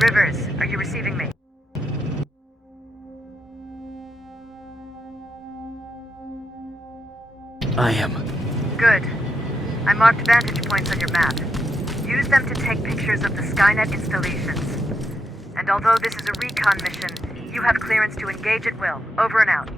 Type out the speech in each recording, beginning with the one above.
Rivers, are you receiving me? I am. Good. I marked vantage points on your map. Use them to take pictures of the Skynet installations. And although this is a recon mission, you have clearance to engage at will. Over and out.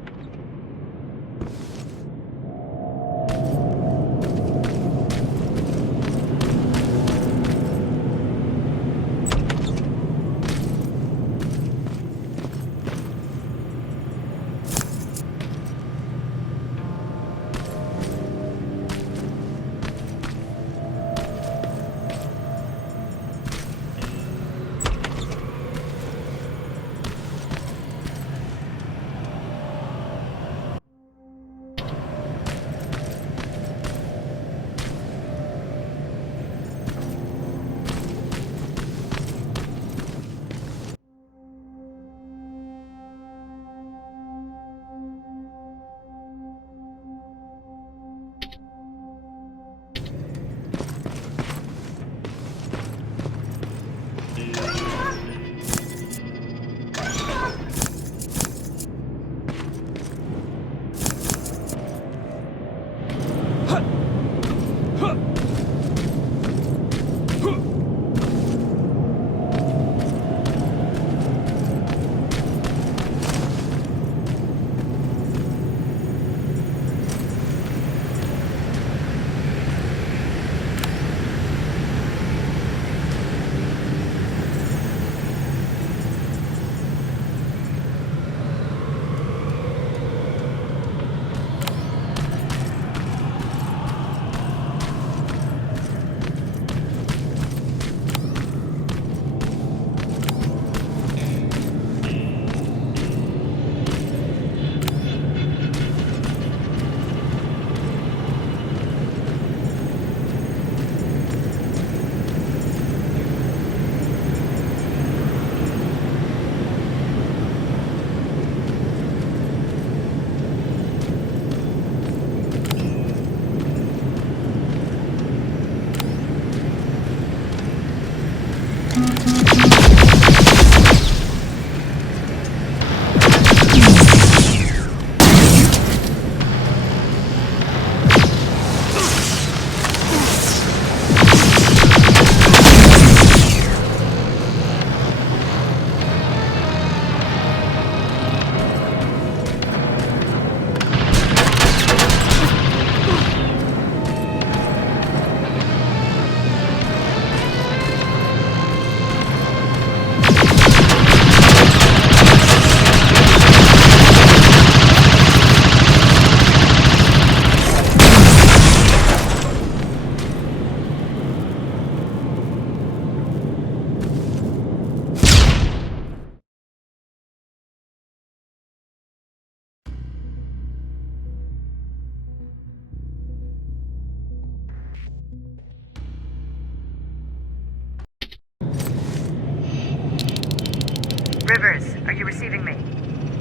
Rivers, are you receiving me?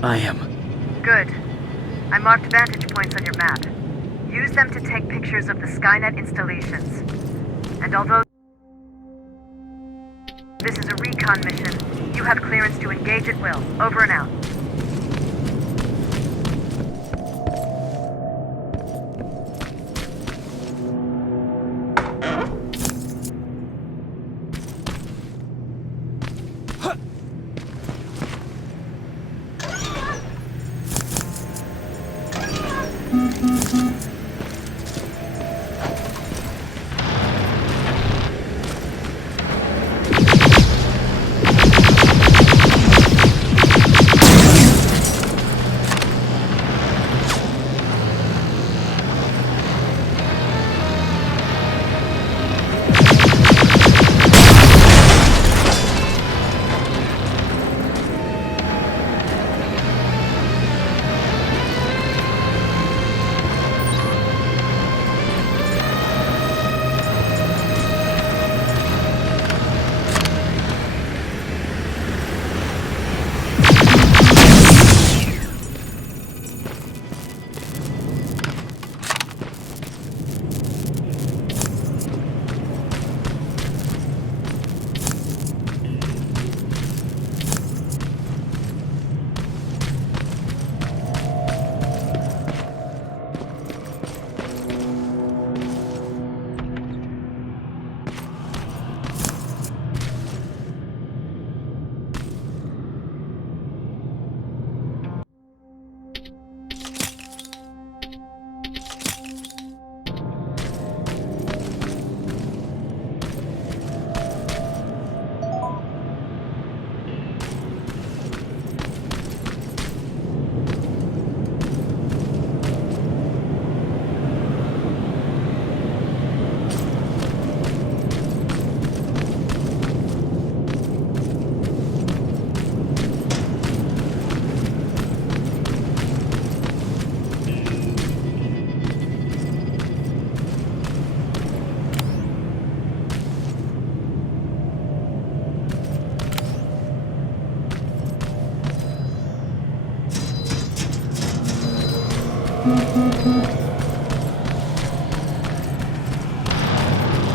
I am. Good. I marked vantage points on your map. Use them to take pictures of the Skynet installations. And although this is a recon mission, you have clearance to engage at will. Over and out.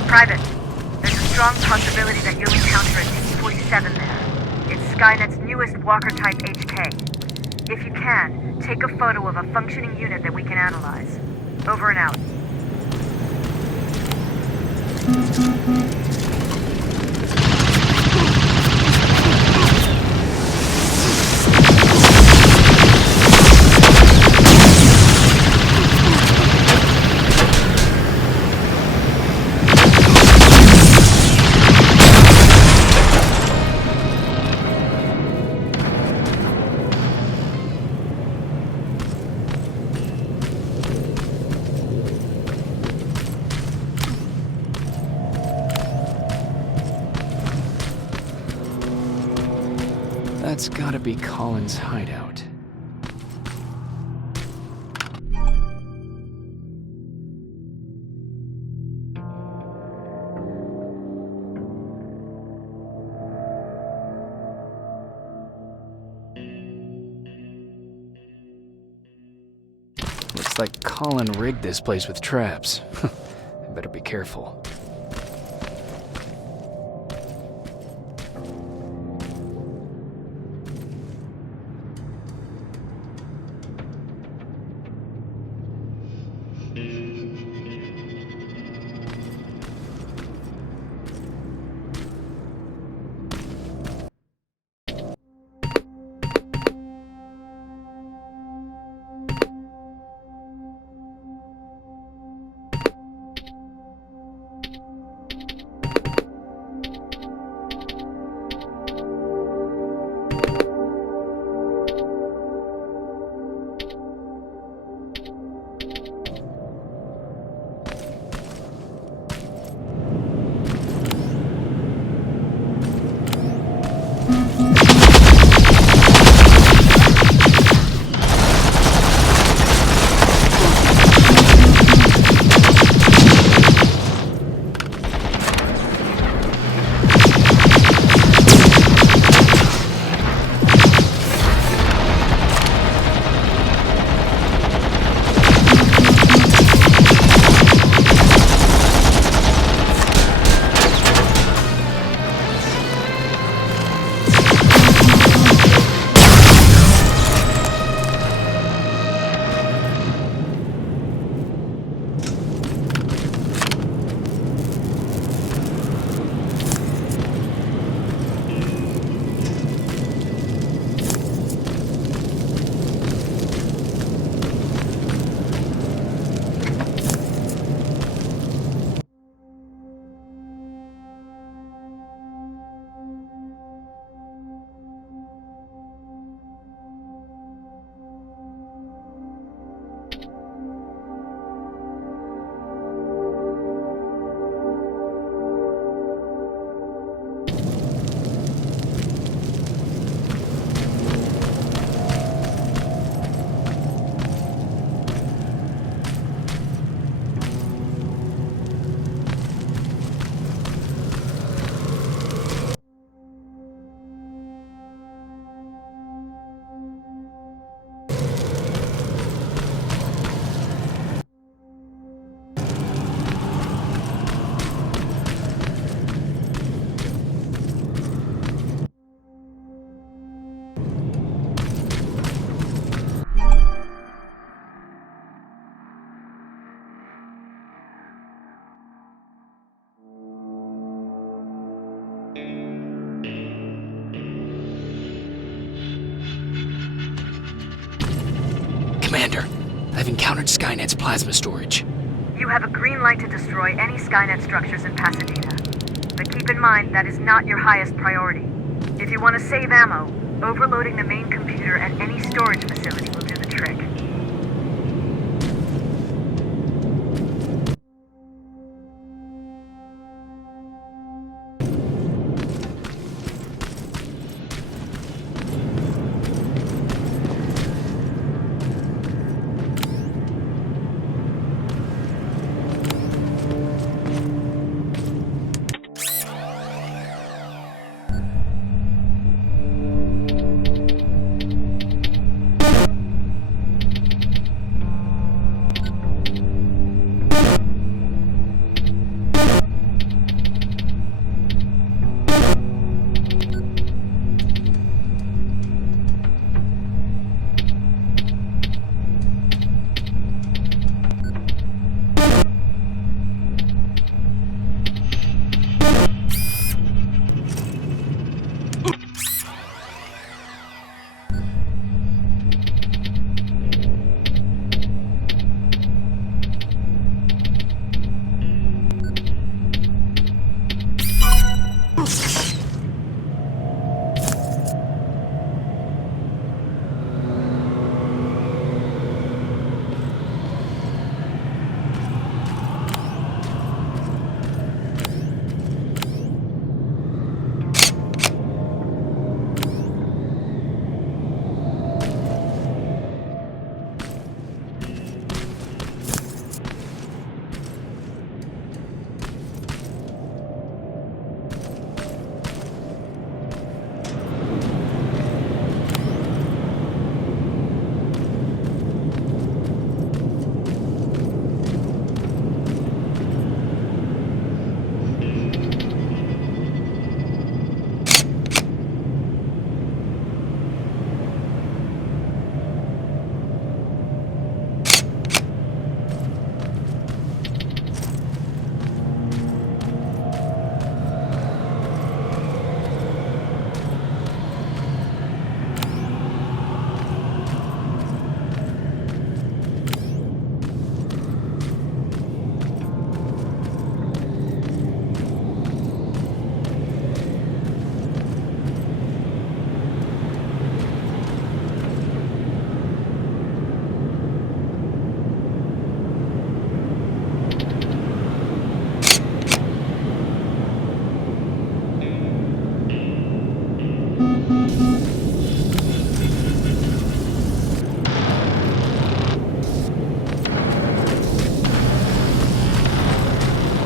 Private, there's a strong possibility that you'll encounter a T-47 there. It's Skynet's newest Walker-type HK. If you can, take a photo of a functioning unit that we can analyze. Over and out. That's gotta be Colin's hideout. Looks like Colin rigged this place with traps. I better be careful. I've encountered Skynet's plasma storage. You have a green light to destroy any Skynet structures in Pasadena. But keep in mind that is not your highest priority. If you want to save ammo, overloading the main computer at any storage facility will do the trick.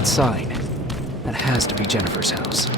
Sign. That has to be Jennifer's house.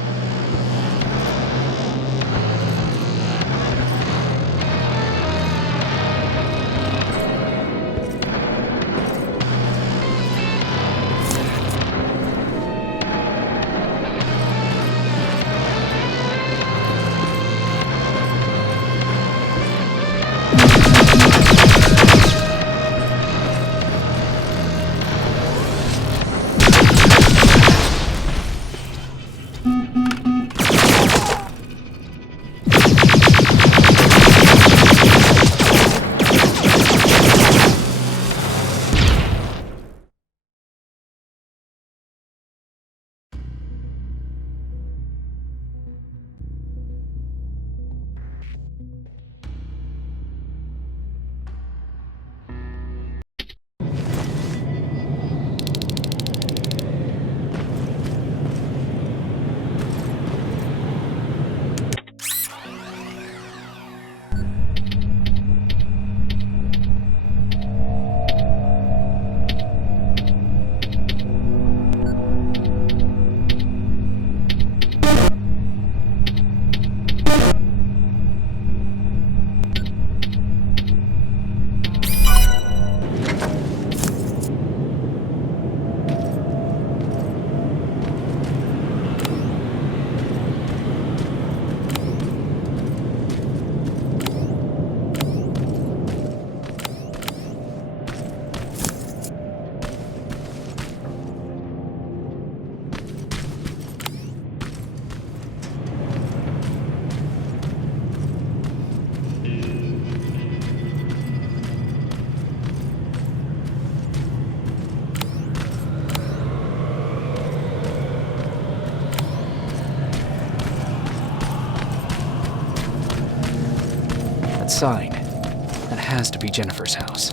sign. That has to be Jennifer's house.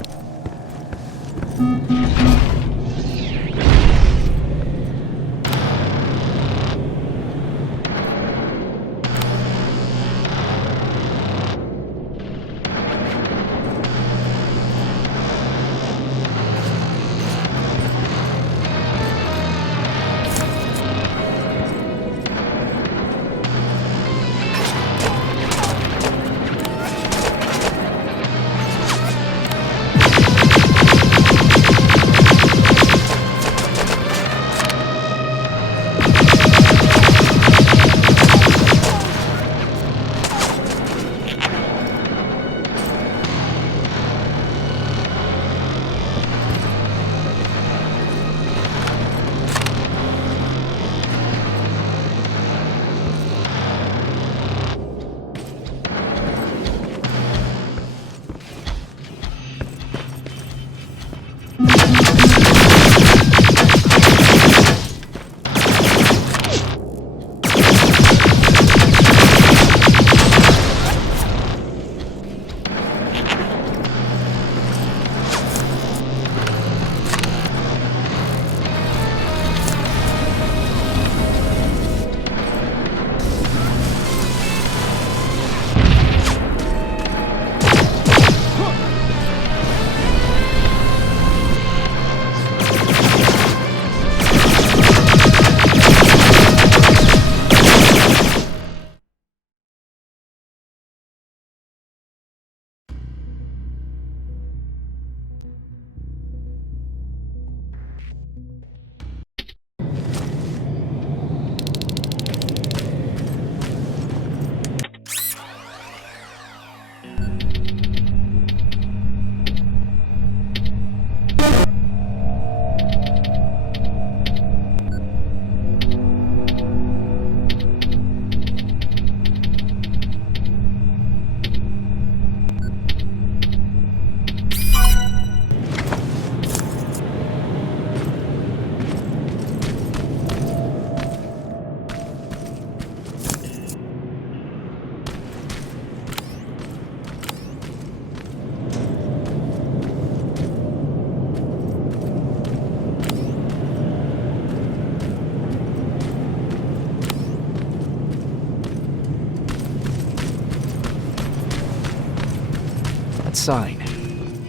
That sign.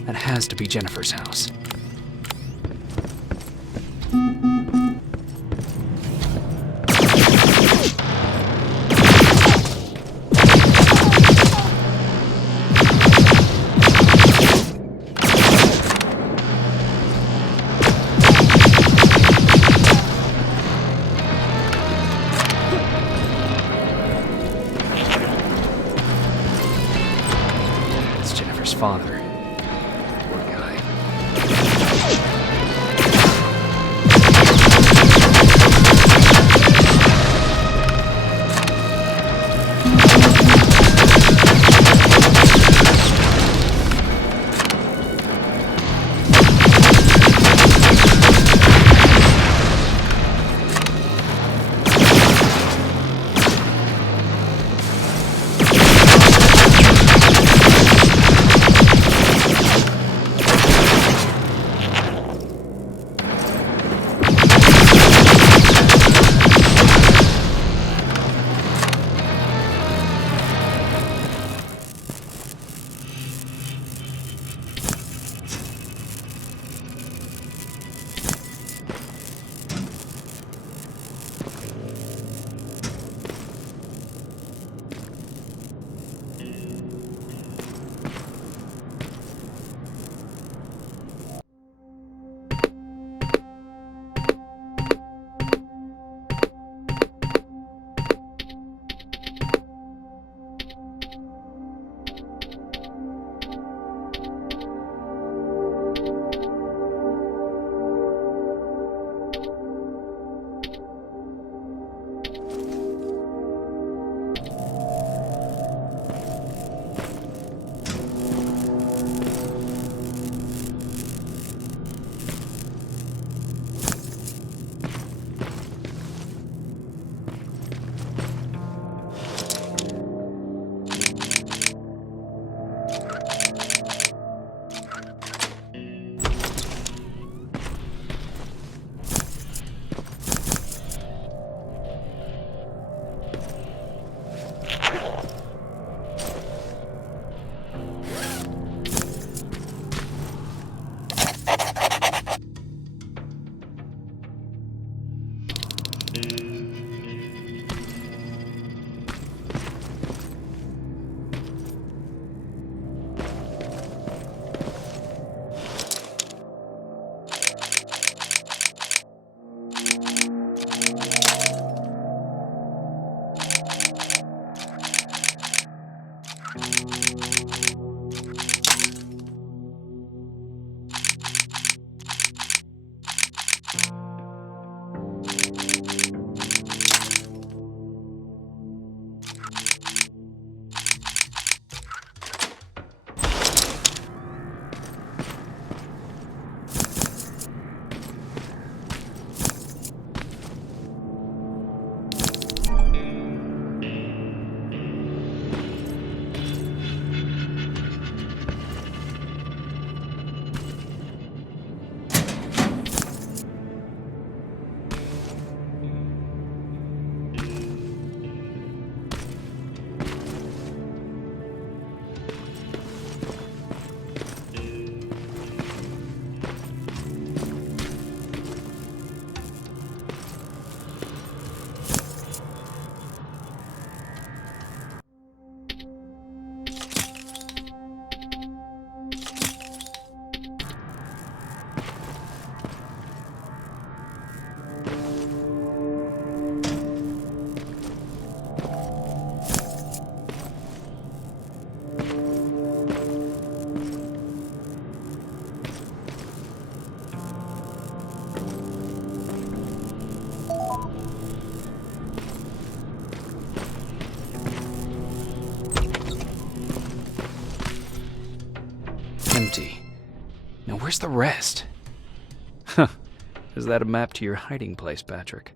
That has to be Jennifer's house. It's Jennifer's father. Poor guy. Empty. Now where's the rest? Huh. Is that a map to your hiding place, Patrick?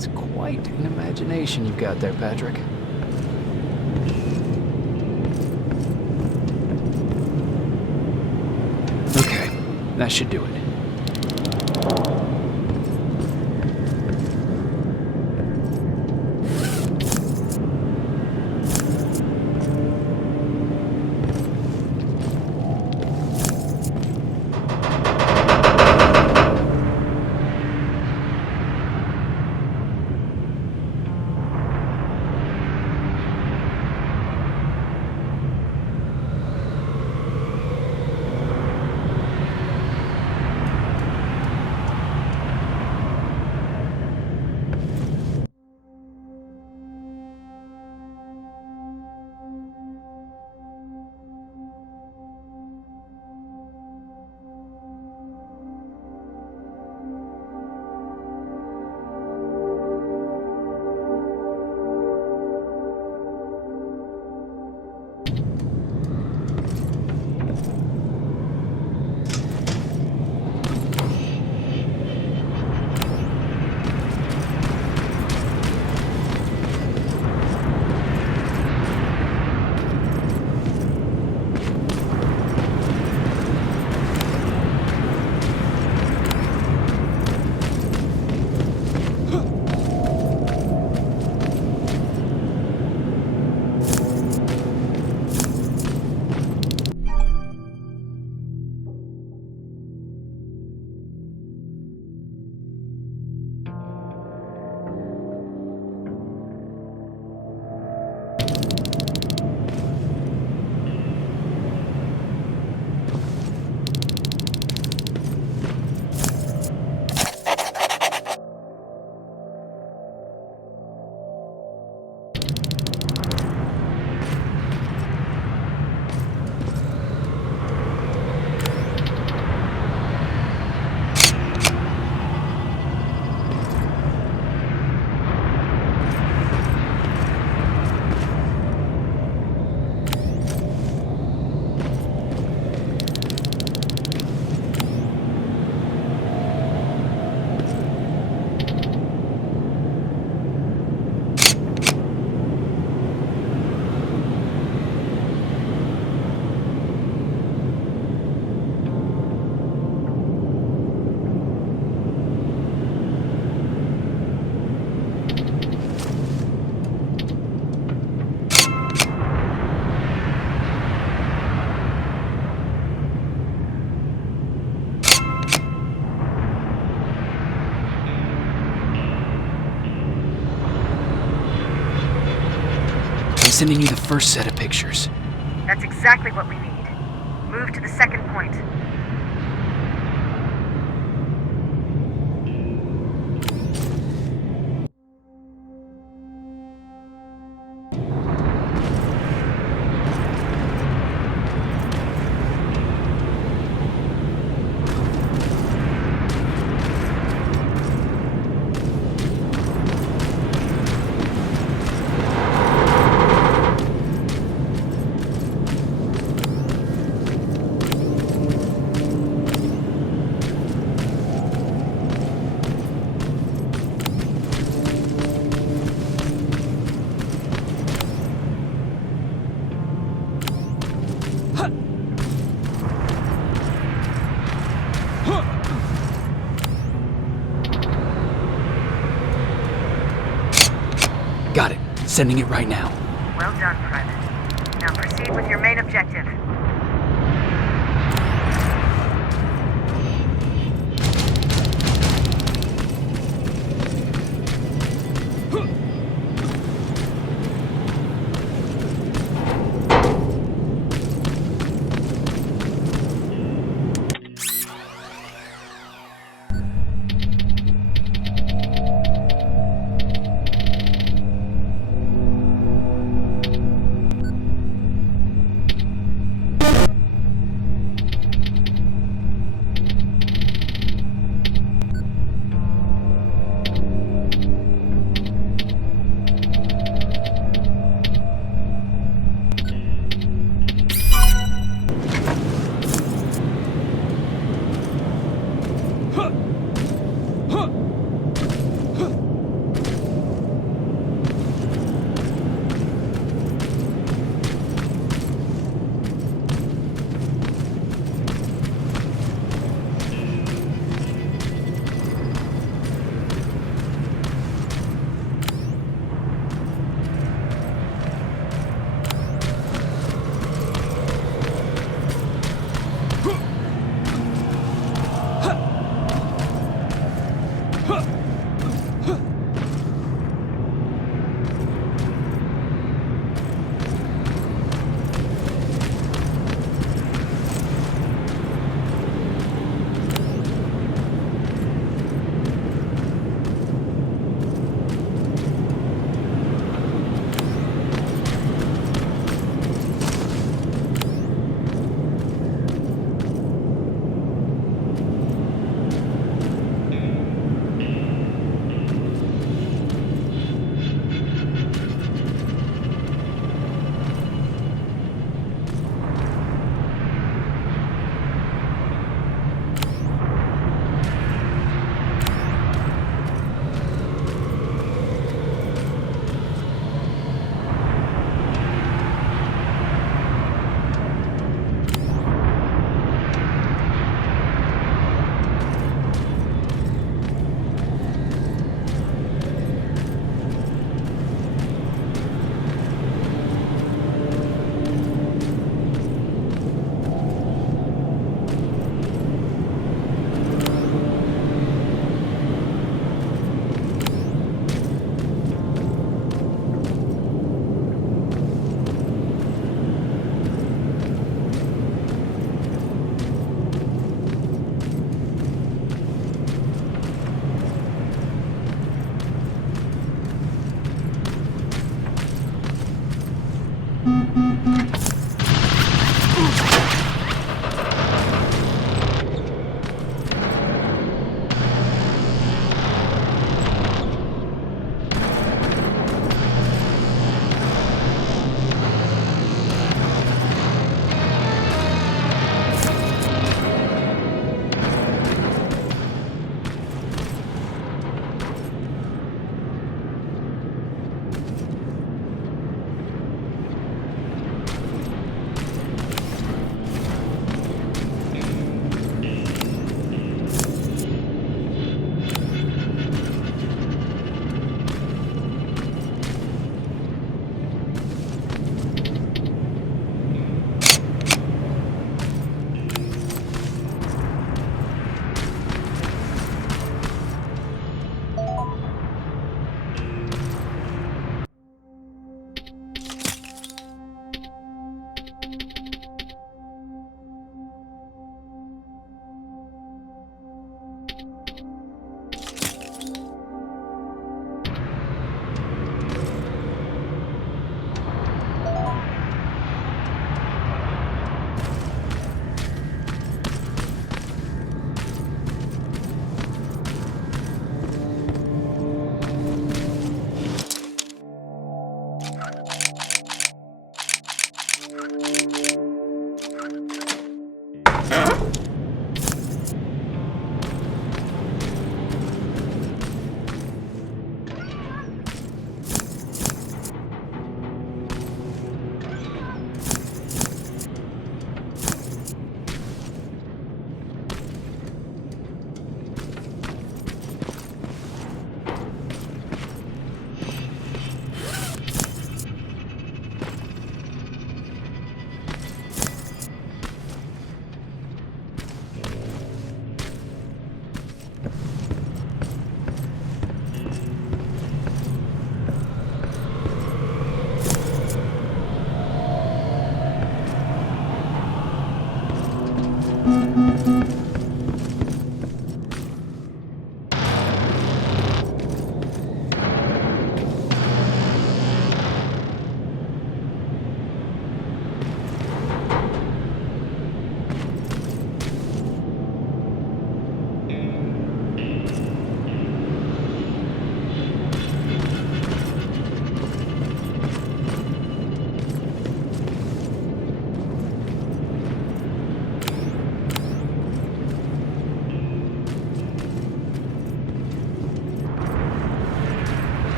That's quite an imagination you've got there, Patrick. Okay, that should do it. Sending you the first set of pictures. That's exactly what we need. Move to the second point. Got it. Sending it right now. Well done, Private. Now proceed with your main objective.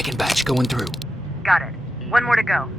Second batch going through. Got it. One more to go.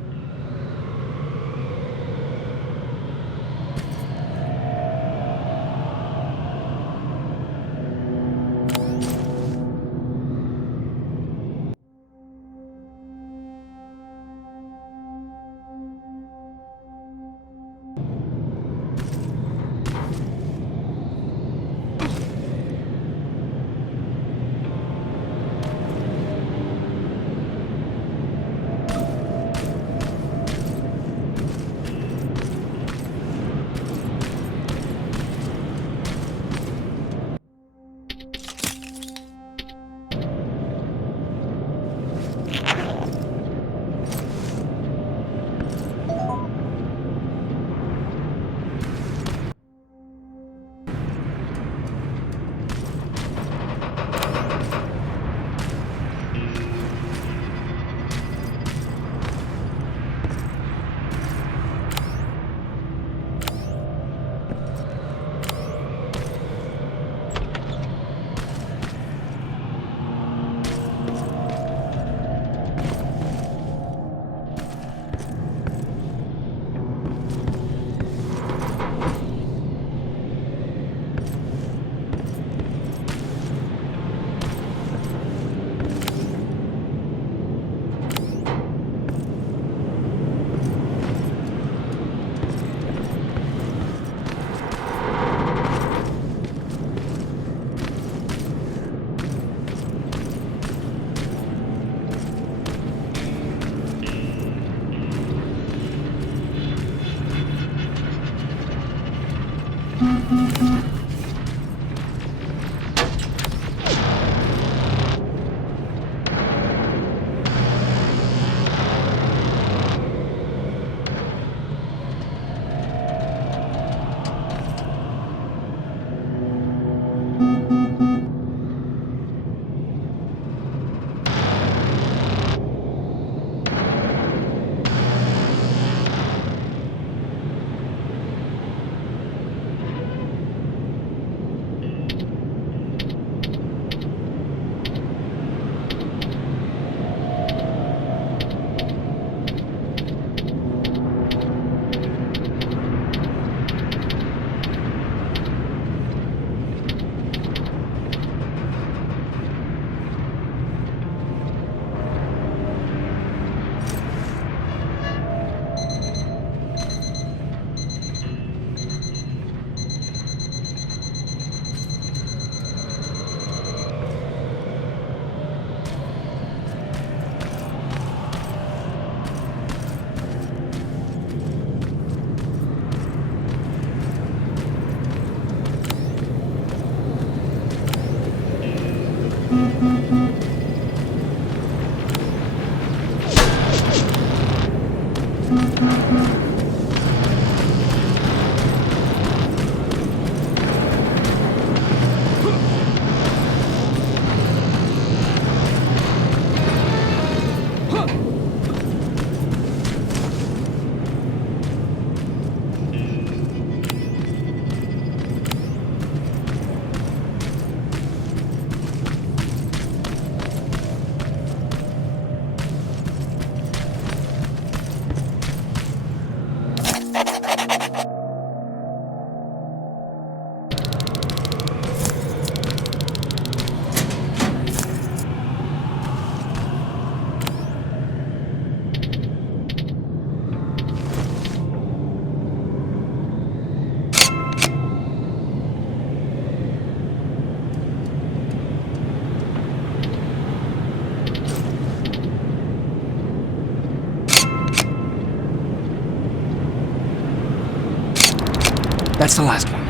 That's the last one.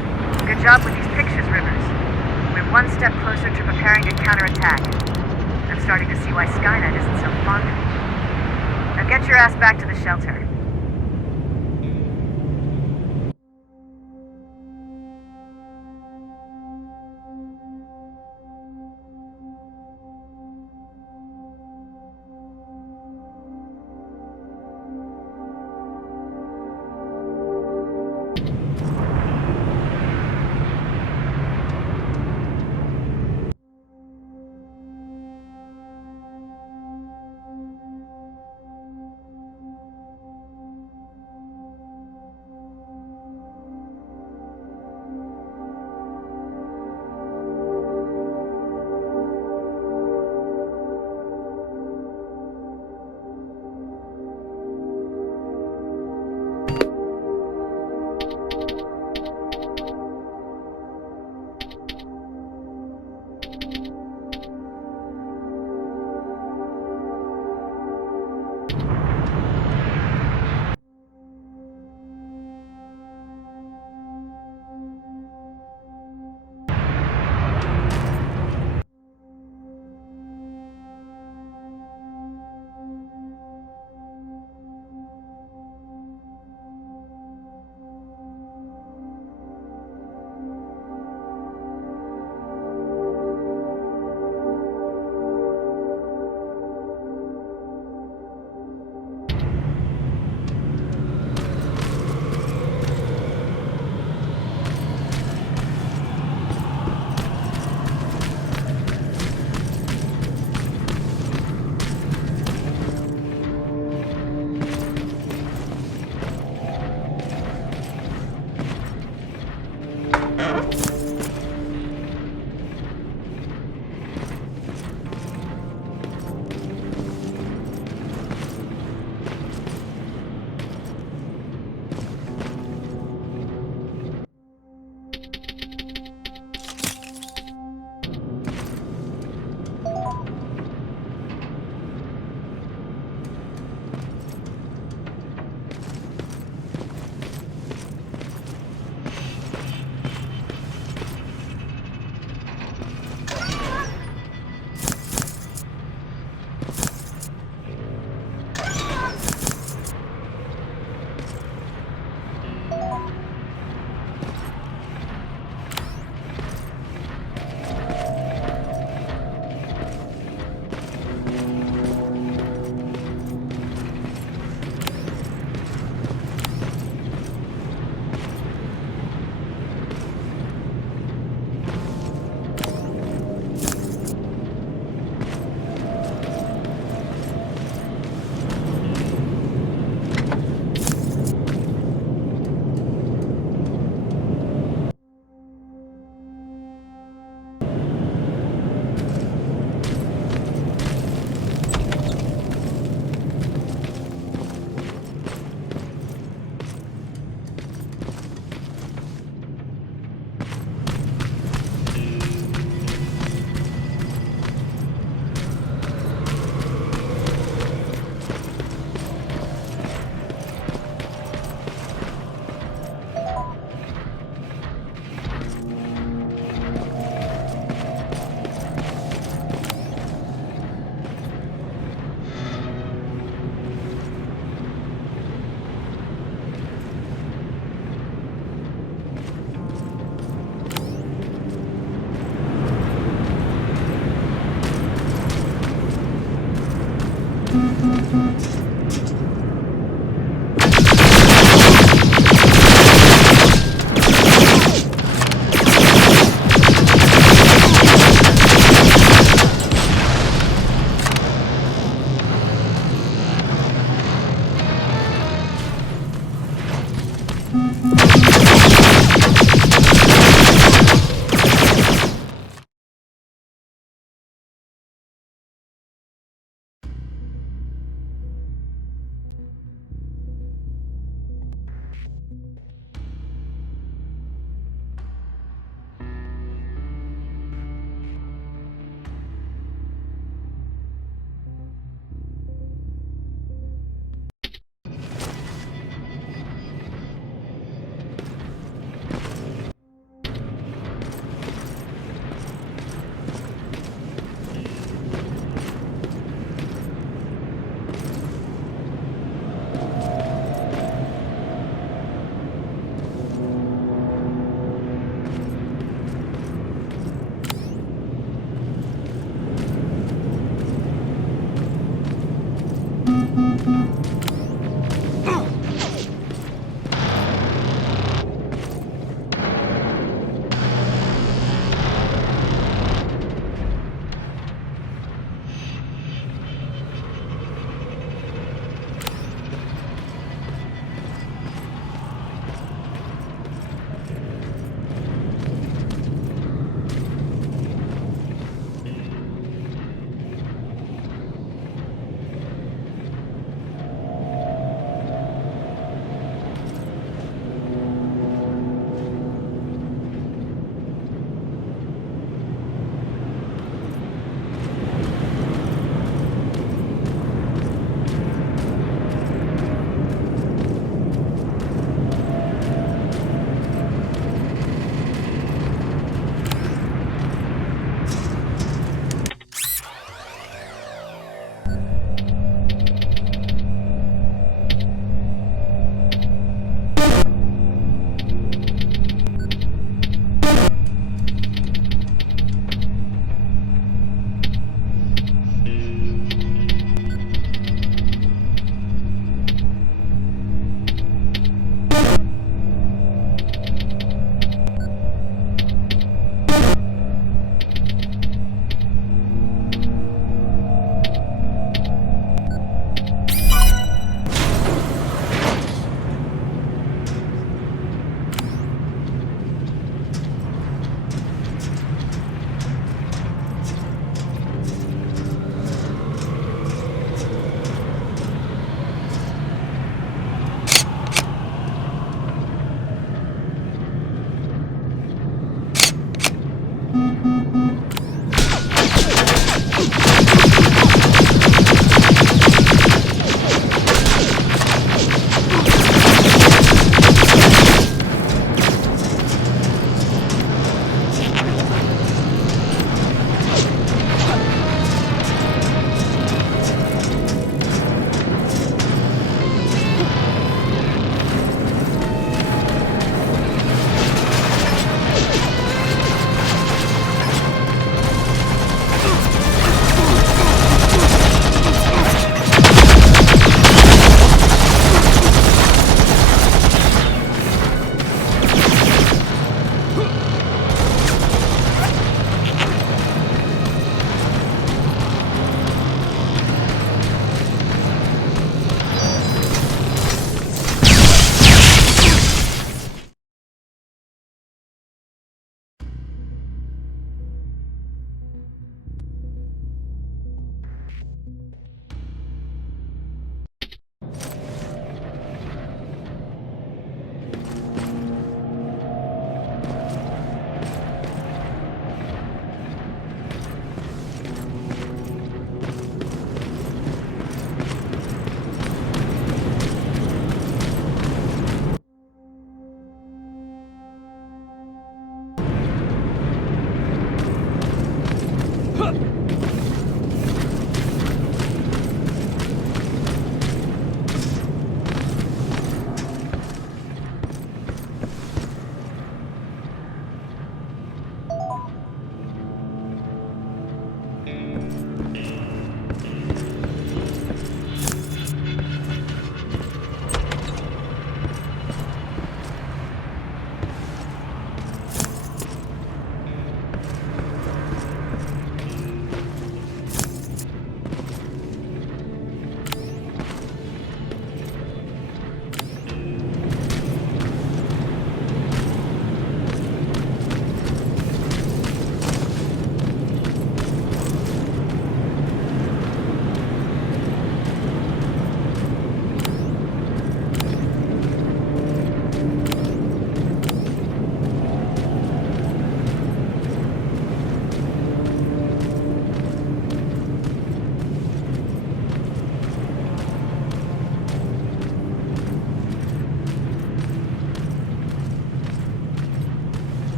Good job with these pictures, Rivers. We're one step closer to preparing to counterattack. I'm starting to see why Skynet isn't so fond of you. Now get your ass back to the shelter.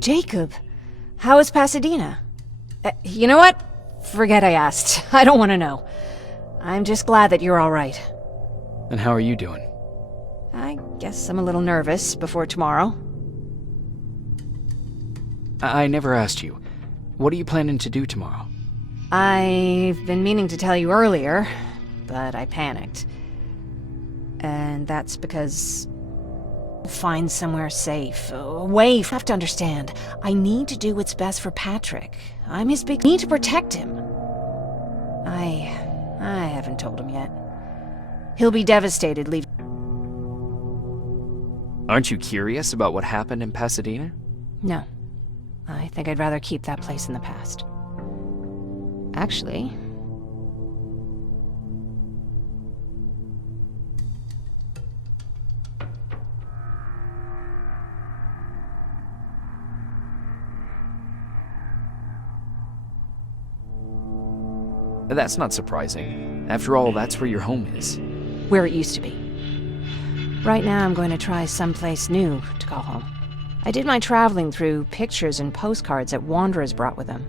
Jacob, how is Pasadena? You know what? Forget I asked. I don't want to know. I'm just glad that you're all right. And how are you doing? I guess I'm a little nervous before tomorrow. I never asked you. What are you planning to do tomorrow? I've been meaning to tell you earlier, but I panicked. And that's because... Find somewhere safe, away. You have to understand, I need to do what's best for Patrick. I'm his big... need to protect him. I haven't told him yet. He'll be devastated leaving. Aren't you curious about what happened in Pasadena? No. I think I'd rather keep that place in the past. Actually... That's not surprising. After all, that's where your home is. where it used to be. Right now I'm going to try someplace new to call home. I did my traveling through pictures and postcards that wanderers brought with them.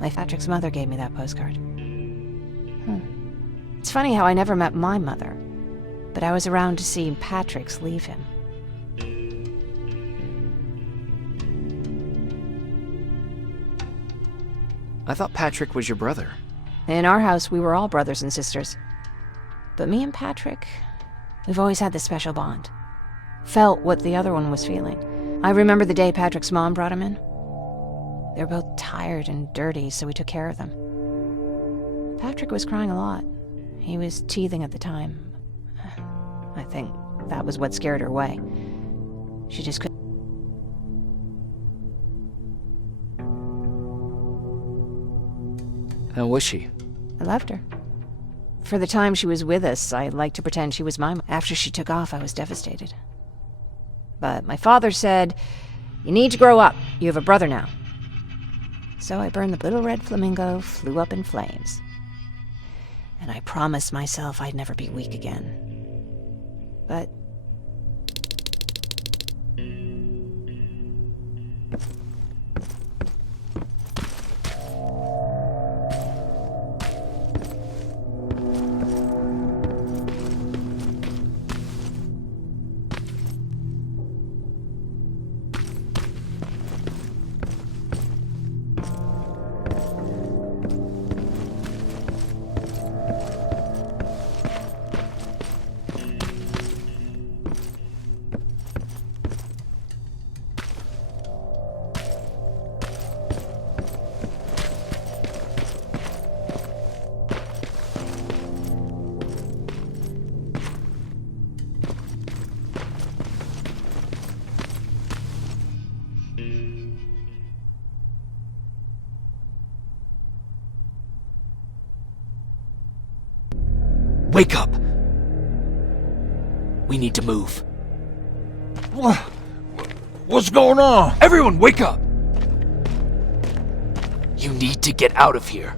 My Patrick's mother gave me that postcard. It's funny how I never met my mother, but I was around to see Patrick's leave him. I thought Patrick was your brother. In our house, we were all brothers and sisters. But me and Patrick, we've always had this special bond. Felt what the other one was feeling. I remember the day Patrick's mom brought him in. They were both tired and dirty, so we took care of them. Patrick was crying a lot. He was teething at the time. I think that was what scared her away. She just couldn't. How was she? I loved her. For the time she was with us, I liked to pretend she was my mom. After she took off, I was devastated. But my father said, "You need to grow up. You have a brother now." So I burned the little red flamingo, flew up in flames. And I promised myself I'd never be weak again. But... Wake up! We need to move. What's going on? Everyone, wake up! You need to get out of here.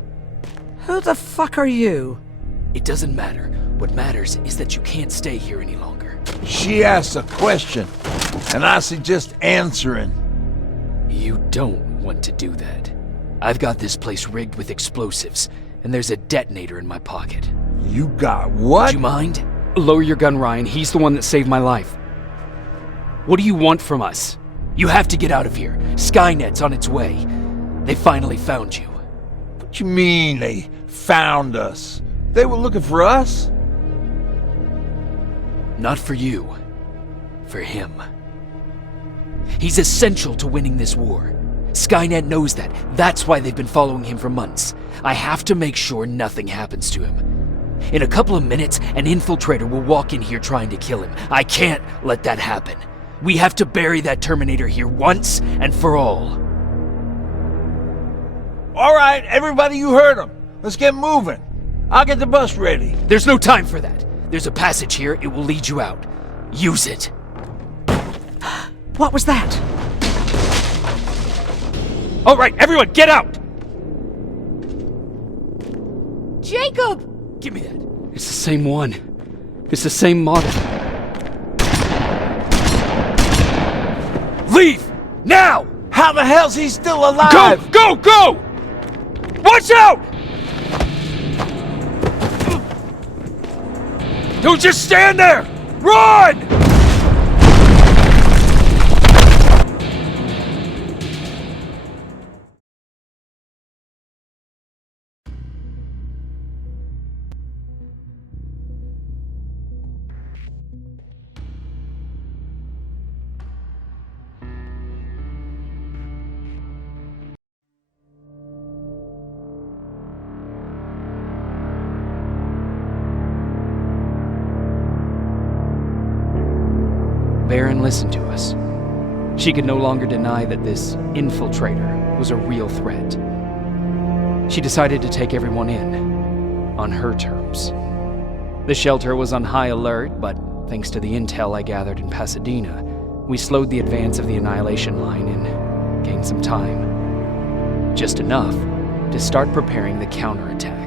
Who the fuck are you? It doesn't matter. What matters is that you can't stay here any longer. She asks a question, and I suggest answering. You don't want to do that. I've got this place rigged with explosives, and there's a detonator in my pocket. You got what? Would you mind? Lower your gun, Ryan. He's the one that saved my life. What do you want from us? You have to get out of here. Skynet's on its way. They finally found you. What you mean they found us? They were looking for us? Not for you. For him. He's essential to winning this war. Skynet knows that. That's why they've been following him for months. I have to make sure nothing happens to him. In a couple of minutes, an infiltrator will walk in here trying to kill him. I can't let that happen. We have to bury that Terminator here once and for all. All right, everybody, you heard him. Let's get moving. I'll get the bus ready. There's no time for that. There's a passage here. It will lead you out. Use it. What was that? All right, everyone, get out! Jacob! Give me that. It's the same one. It's the same model. Leave! Now! How the hell's he still alive? Go! Go! Go! Watch out! Don't just stand there! Run! Baron listened to us. She could no longer deny that this infiltrator was a real threat. She decided to take everyone in, on her terms. The shelter was on high alert, but thanks to the intel I gathered in Pasadena, we slowed the advance of the Annihilation Line and gained some time. Just enough to start preparing the counterattack.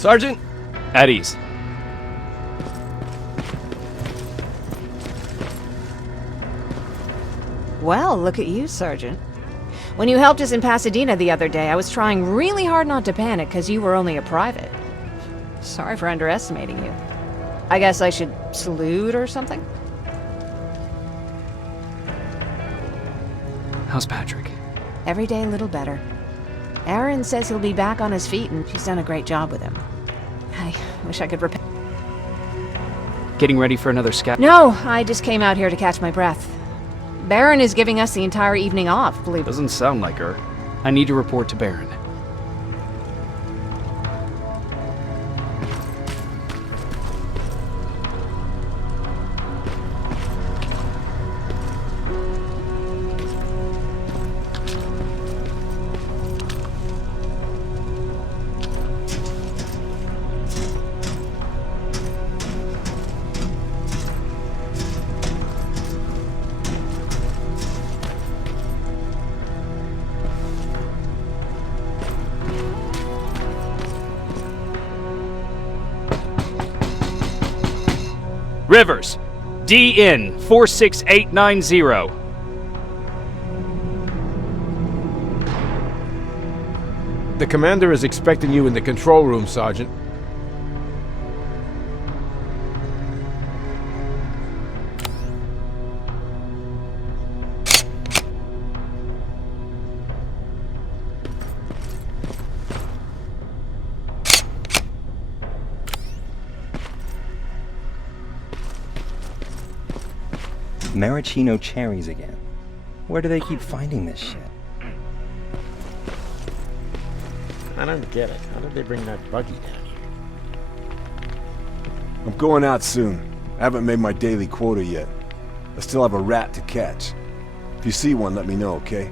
Sergeant? At ease. Well, look at you, Sergeant. When you helped us in Pasadena the other day, I was trying really hard not to panic because you were only a private. Sorry for underestimating you. I guess I should salute or something? How's Patrick? Every day a little better. Aaron says he'll be back on his feet, and she's done a great job with him. I wish I could repay. Getting ready for another scout? No, I just came out here to catch my breath. Baron is giving us the entire evening off, believe it. Doesn't sound like her. I need to report to Baron. Rivers, DN 46890. The commander is expecting you in the control room, Sergeant. Maraschino cherries again. Where do they keep finding this shit? I don't get it. How did they bring that buggy down here? I'm going out soon. I haven't made my daily quota yet. I still have a rat to catch. If you see one, let me know, okay?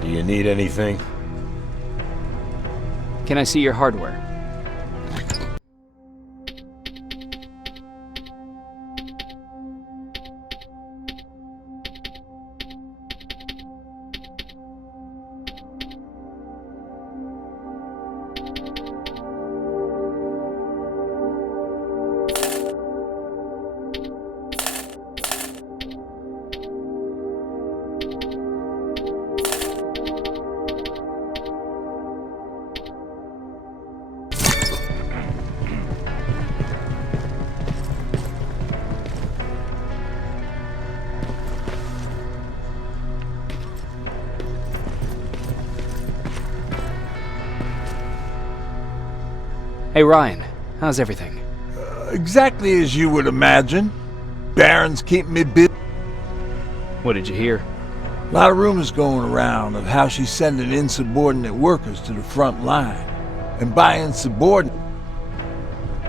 Do you need anything? Can I see your hardware? Hey Ryan, how's everything? Exactly as you would imagine. Baron's keeping me busy. What did you hear? A lot of rumors going around of how she's sending insubordinate workers to the front line. And by insubordinate,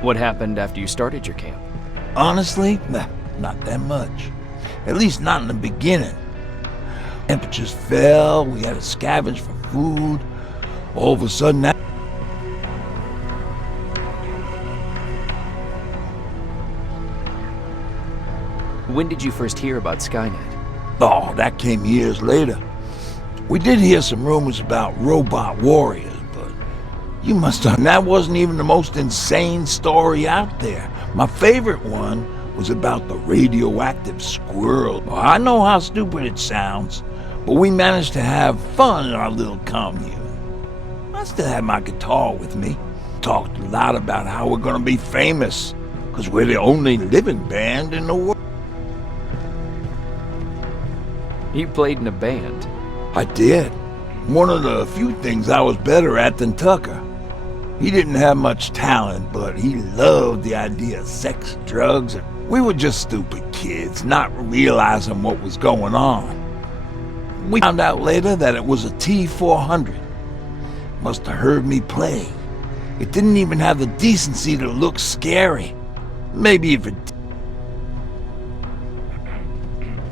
What happened after you started your camp? honestly, not that much. At least not in the beginning. Temperatures fell, we had to scavenge for food. All of a sudden, When did you first hear about Skynet? oh, that came years later. We did hear some rumors about robot warriors, but you must have... That wasn't even the most insane story out there. My favorite one was about the radioactive squirrel. Well, I know how stupid it sounds, but we managed to have fun in our little commune. I still had my guitar with me. Talked a lot about how we're gonna be famous, because we're the only living band in the world. You played in a band. I did. One of the few things I was better at than Tucker. He didn't have much talent, but he loved the idea of sex, drugs, and we were just stupid kids, not realizing what was going on. We found out later that it was a T-400. Must have heard me play. It didn't even have the decency to look scary. Maybe if it...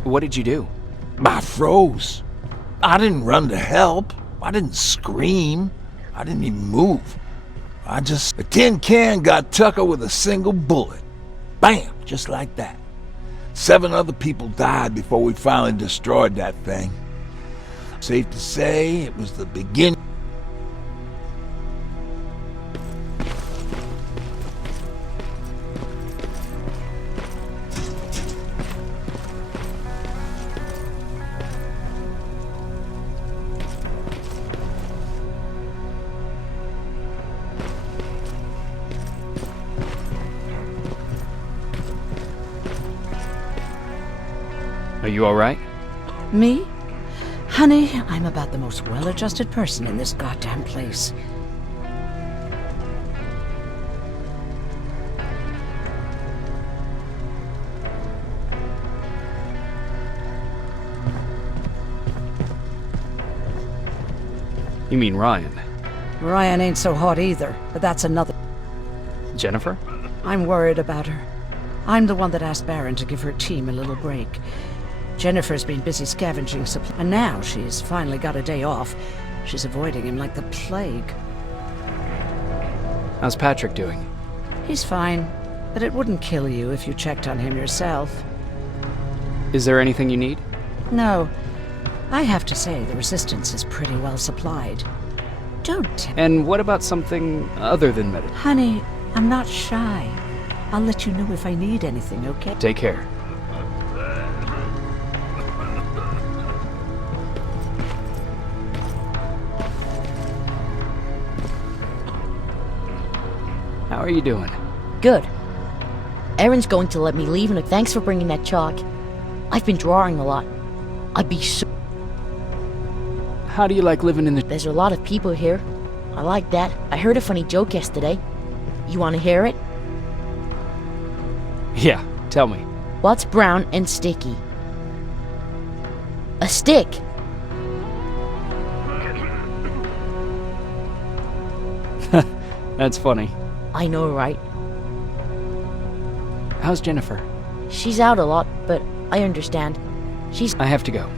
What did you do? I froze. I didn't run to help. I didn't scream. I didn't even move. A tin can got Tucker with a single bullet. Bam! Just like that. 7 other people died before we finally destroyed that thing. Safe to say, it was the beginning. Are you alright? Me? Honey, I'm about the most well-adjusted person in this goddamn place. You mean Ryan? Ryan ain't so hot either, but that's another... Jennifer? I'm worried about her. I'm the one that asked Baron to give her team a little break. Jennifer's been busy scavenging supplies, and now she's finally got a day off. She's avoiding him like the plague. How's Patrick doing? He's fine, but it wouldn't kill you if you checked on him yourself. Is there anything you need? No. I have to say, the Resistance is pretty well supplied. Don't... And what about something other than medicine? Honey, I'm not shy. I'll let you know if I need anything, okay? Take care. How are you doing? Good. Erin's going to let me leave, and thanks for bringing that chalk. I've been drawing a lot. I'd be so... How do you like living in the... There's a lot of people here. I like that. I heard a funny joke yesterday. You want to hear it? Yeah, tell me. What's brown and sticky? A stick. That's funny. I know, right? How's Jennifer? She's out a lot, but I understand. I have to go.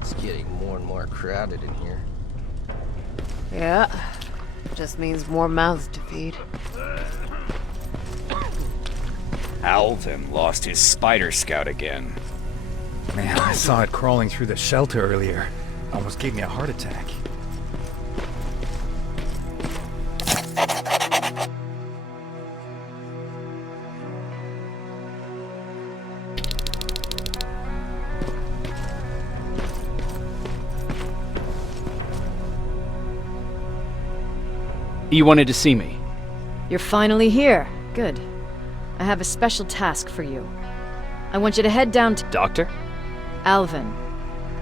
It's getting more and more crowded in here. Yeah, just means more mouths to feed. Alvin lost his spider scout again. Man, I saw it crawling through the shelter earlier. Almost gave me a heart attack. You wanted to see me? You're finally here. Good. I have a special task for you. I want you to head down to... Doctor? Alvin.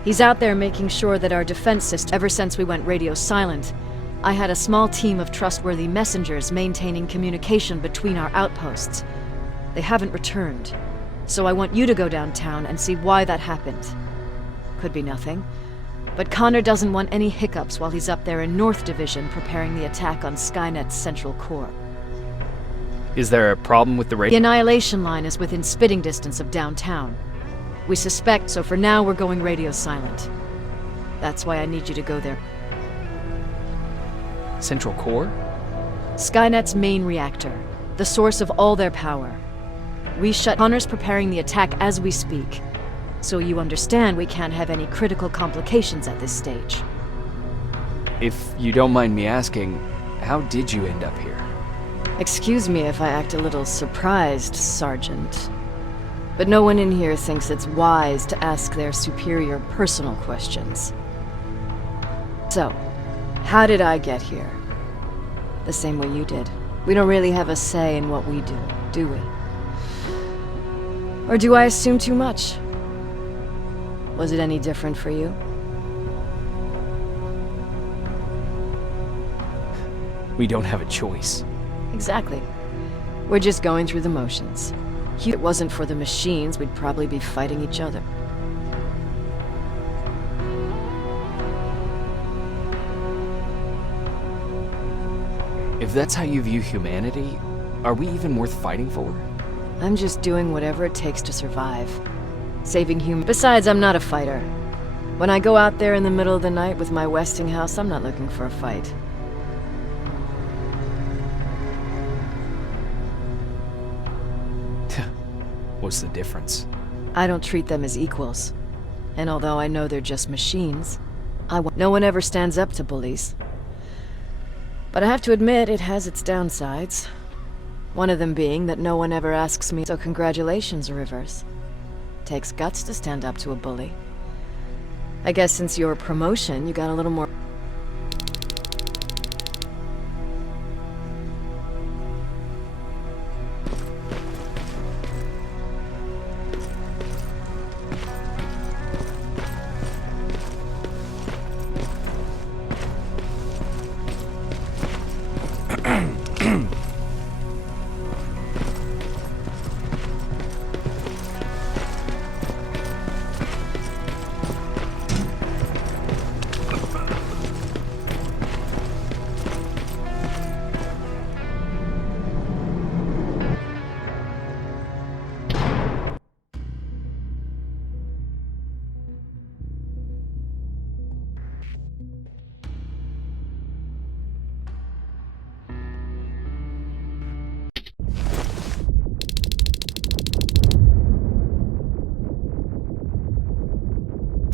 He's out there making sure that our defense system... Ever since we went radio silent, I had a small team of trustworthy messengers maintaining communication between our outposts. They haven't returned. So I want you to go downtown and see why that happened. Could be nothing. But Connor doesn't want any hiccups while he's up there in North Division preparing the attack on Skynet's central core. Is there a problem with the The radio? Annihilation Line is within spitting distance of downtown. We suspect, so for now we're going radio silent. That's why I need you to go there. Central core? Skynet's main reactor, the source of all their power. Connor's preparing the attack as we speak. So you understand we can't have any critical complications at this stage. If you don't mind me asking, how did you end up here? Excuse me if I act a little surprised, Sergeant. But no one in here thinks it's wise to ask their superior personal questions. So, how did I get here? The same way you did. We don't really have a say in what we do we? Or do I assume too much? Was it any different for you? We don't have a choice. Exactly. We're just going through the motions. If it wasn't for the machines, we'd probably be fighting each other. If that's how you view humanity, are we even worth fighting for? I'm just doing whatever it takes to survive. Saving humans. Besides, I'm not a fighter. When I go out there in the middle of the night with my Westinghouse, I'm not looking for a fight. What's the difference? I don't treat them as equals. And although I know they're just machines, no one ever stands up to bullies. But I have to admit, it has its downsides. One of them being that no one ever asks me, so congratulations, Rivers. Takes guts to stand up to a bully. I guess since your promotion, you got a little more...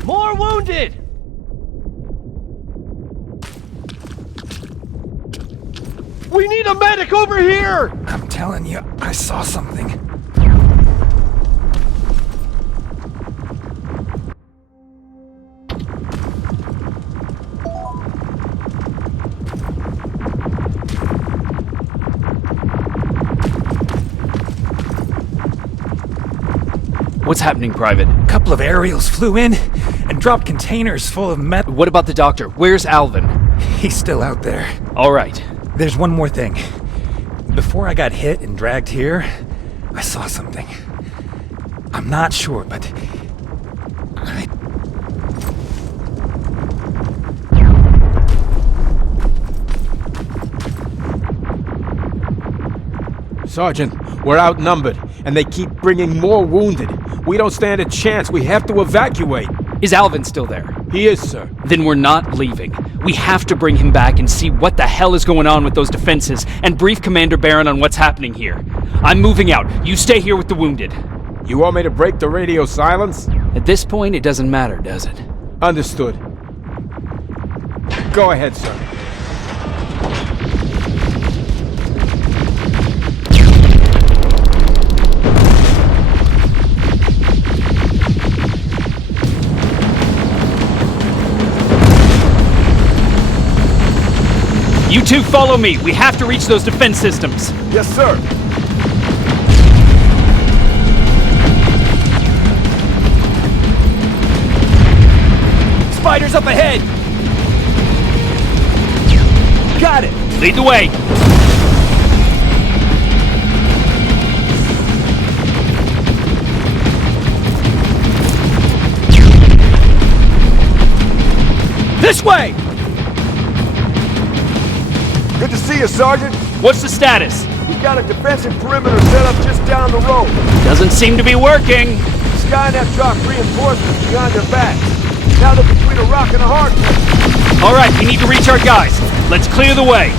More wounded! We need a medic over here! I'm telling you, I saw something. What's happening, Private? A couple of aerials flew in and dropped containers full of metal. What about the doctor? Where's Alvin? He's still out there. All right. There's one more thing. Before I got hit and dragged here, I saw something. I'm not sure, but... Sergeant, we're outnumbered, and they keep bringing more wounded. We don't stand a chance. We have to evacuate. Is Alvin still there? He is, sir. Then we're not leaving. We have to bring him back and see what the hell is going on with those defenses and brief Commander Barron on what's happening here. I'm moving out. You stay here with the wounded. You want me to break the radio silence? At this point, it doesn't matter, does it? Understood. Go ahead, sir. You two follow me. We have to reach those defense systems. Yes, sir. Spiders up ahead. Got it. Lead the way. This way. Good to see you, Sergeant. What's the status? We've got a defensive perimeter set up just down the road. Doesn't seem to be working. Skynet dropped reinforcements behind their backs. Now they're between a rock and a hard place. All right, we need to reach our guys. Let's clear the way.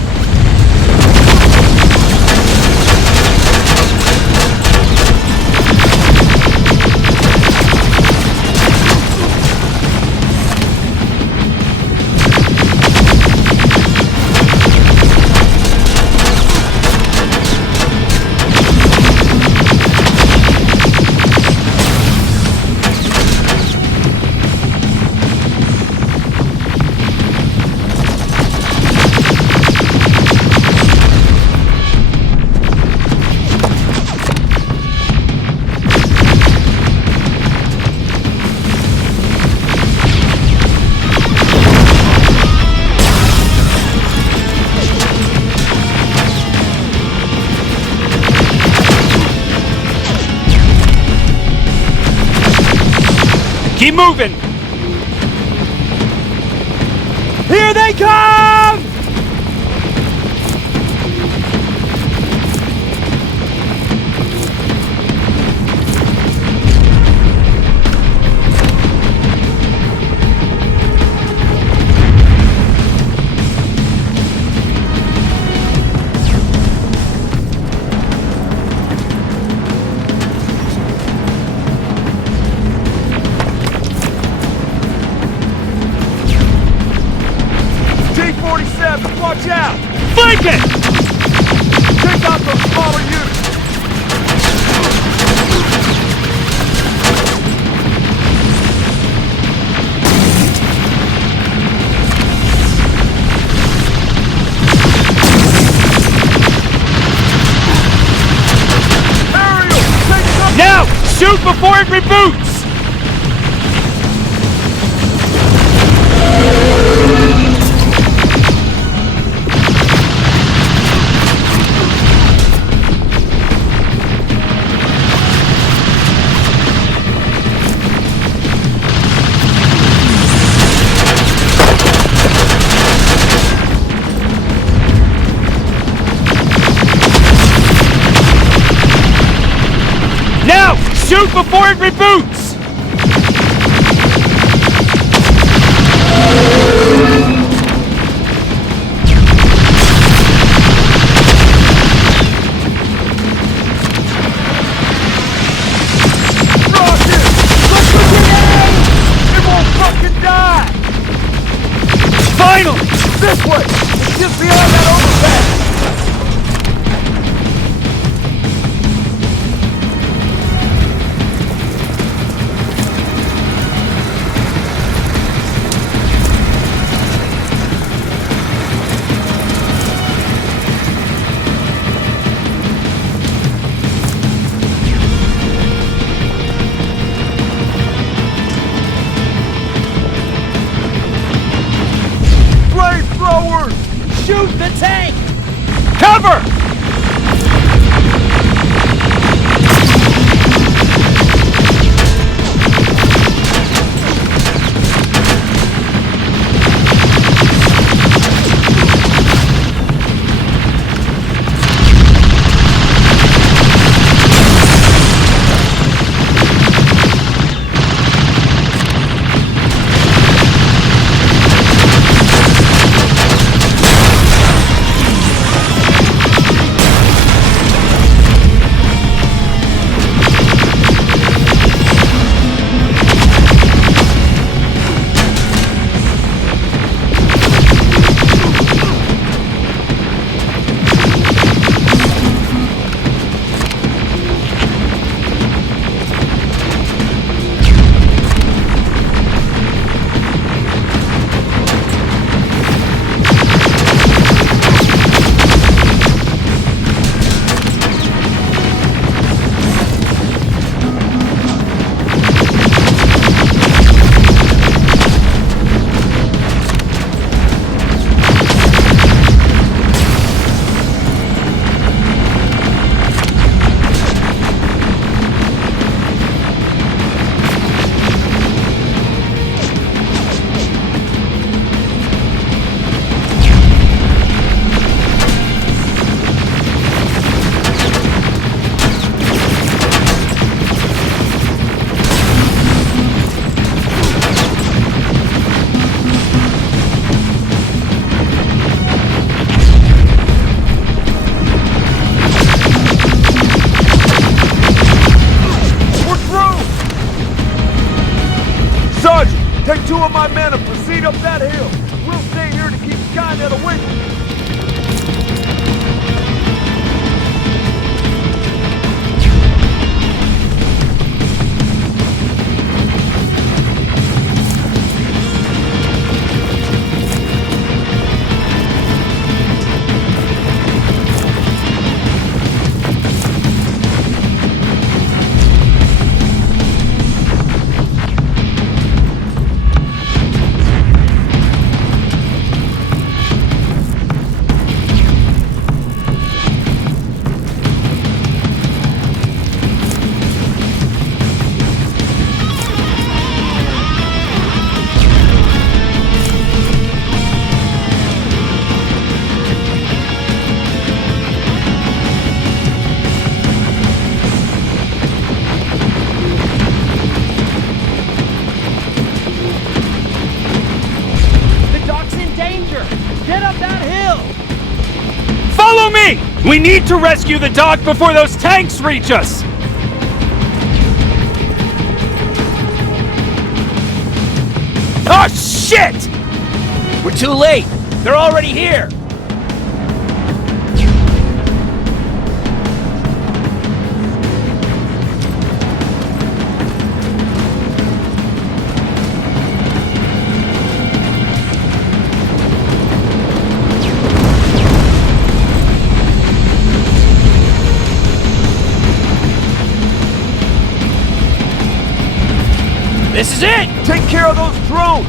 Keep moving! Here they come! Watch out! Flank it! Take out those smaller units! Shoot before it reboots! Now! Shoot before it reboots! Rocket! Look for the aim! It won't fucking die! Finally! This way! It's just beyond that overpass! Flamethrowers! Shoot the tank! Cover! Take 2 of my men and proceed up that hill. We'll stay here to keep Skynet away from you. We need to rescue the dock before those tanks reach us! Oh, shit! We're too late! They're already here! This is it! Take care of those drones!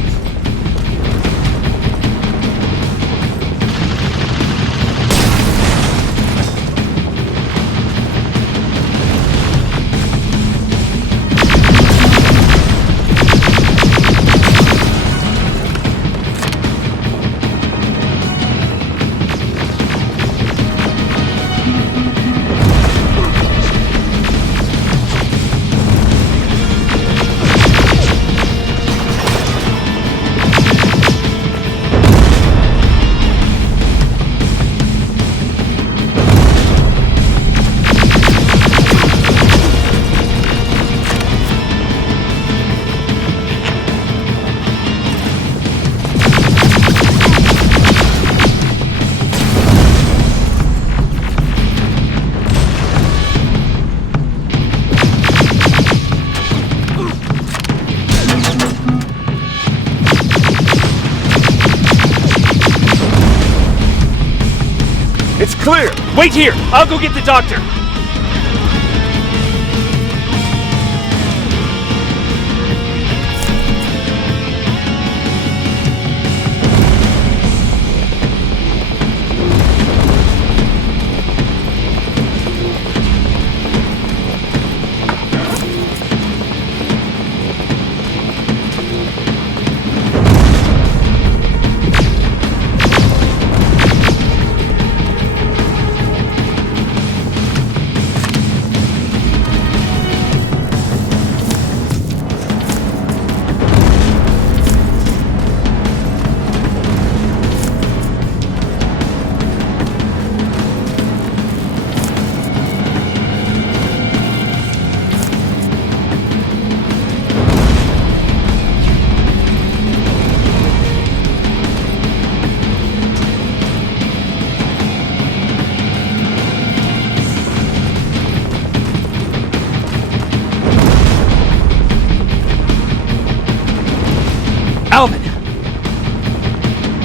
It's clear! Wait here! I'll go get the doctor! Alvin!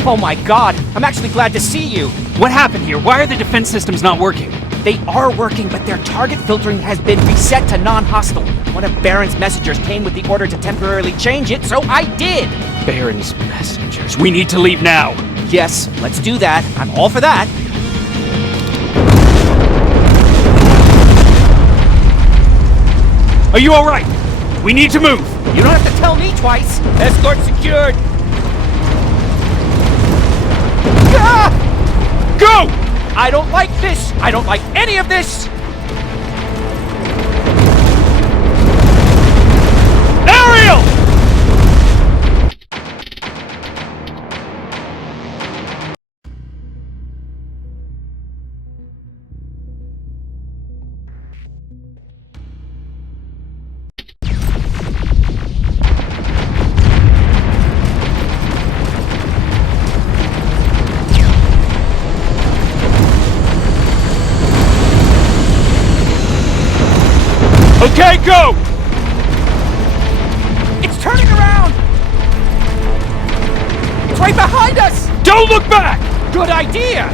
Oh my god, I'm actually glad to see you. What happened here? Why are the defense systems not working? They are working, but their target filtering has been reset to non-hostile. One of Baron's messengers came with the order to temporarily change it, so I did! Baron's messengers. We need to leave now. Yes, let's do that. I'm all for that. Are you alright? We need to move. You don't have to tell me twice. Escort secured. Ah! Go! I don't like this. I don't like any of this. Ariel! Okay, go! It's turning around! It's right behind us! Don't look back! Good idea!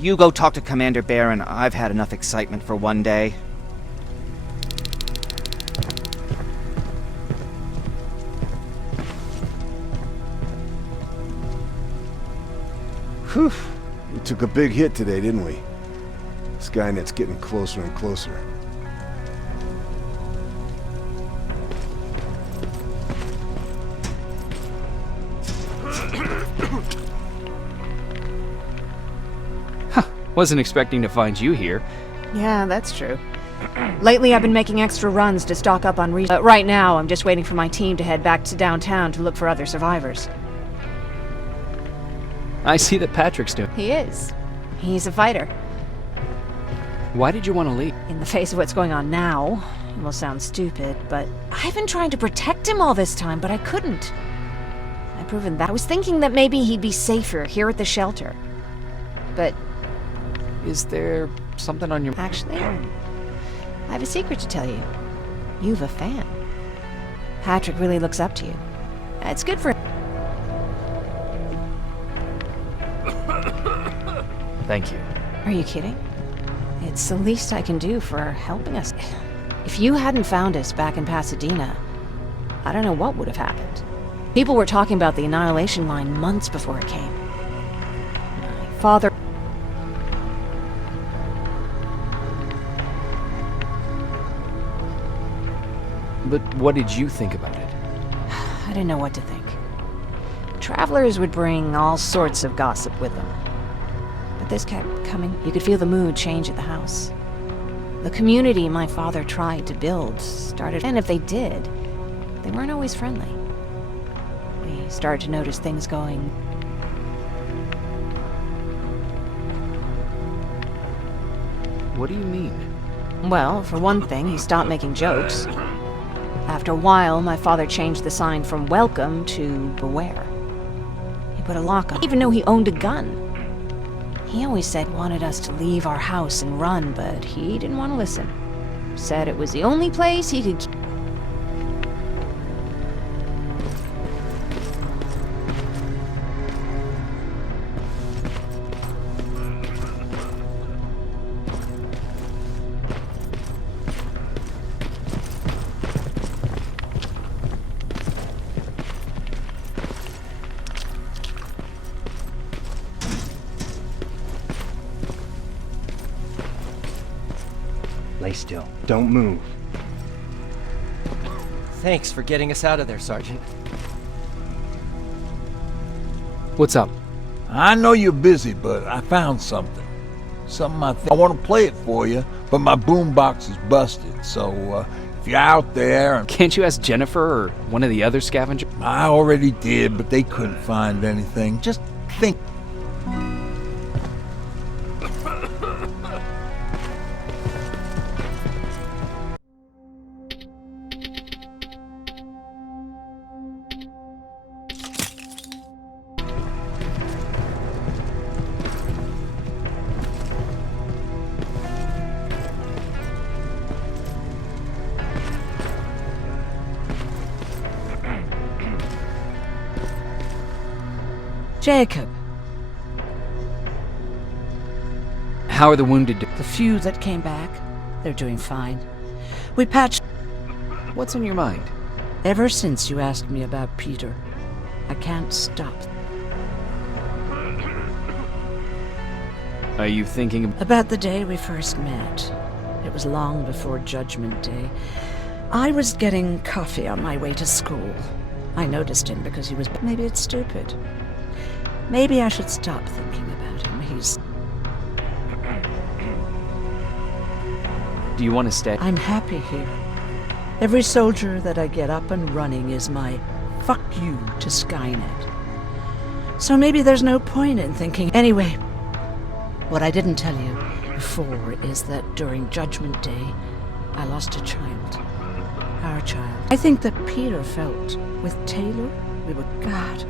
You go talk to Commander Baron. I've had enough excitement for one day. Whew. We took a big hit today, didn't we? Skynet's getting closer and closer. Wasn't expecting to find you here. Yeah, that's true. Lately, I've been making extra runs to stock up on resources. Right now, I'm just waiting for my team to head back to downtown to look for other survivors. I see that Patrick's doing. He is. He's a fighter. Why did you want to leave? In the face of what's going on now, it will sound stupid, but I've been trying to protect him all this time, but I couldn't. I've proven that. I was thinking that maybe he'd be safer here at the shelter. But... Is there something on your... Actually, I have a secret to tell you. You've a fan. Patrick really looks up to you. It's good for... Thank you. Are you kidding? It's the least I can do for helping us. If you hadn't found us back in Pasadena, I don't know what would have happened. People were talking about the Annihilation Line months before it came. My father... But what did you think about it? I didn't know what to think. Travelers would bring all sorts of gossip with them. But this kept coming. You could feel the mood change at the house. The community my father tried to build started, and if they did, they weren't always friendly. We started to notice things going... What do you mean? Well, for one thing, he stopped making jokes. After a while, my father changed the sign from welcome to beware. He put a lock on, even though he owned a gun. He always said wanted us to leave our house and run, but he didn't want to listen. Said it was the only place he could... Lay still. Don't move. Thanks for getting us out of there, Sergeant. What's up? I know you're busy, but I found something. Something I want to play it for you, but my boombox is busted, so if you're out there... And can't you ask Jennifer or one of the other scavengers? I already did, but they couldn't find anything. Just think... Jacob. How are the wounded? The few that came back, they're doing fine. We patched... What's on your mind? Ever since you asked me about Peter, I can't stop. Are you thinking about the day we first met? It was long before Judgment Day. I was getting coffee on my way to school. I noticed him because he was... Maybe it's stupid. Maybe I should stop thinking about him. He's... Do you want to stay? I'm happy here. Every soldier that I get up and running is my fuck you to Skynet. So maybe there's no point in thinking... Anyway, what I didn't tell you before is that during Judgment Day, I lost a child. Our child. I think that Peter felt with Taylor, we were... God...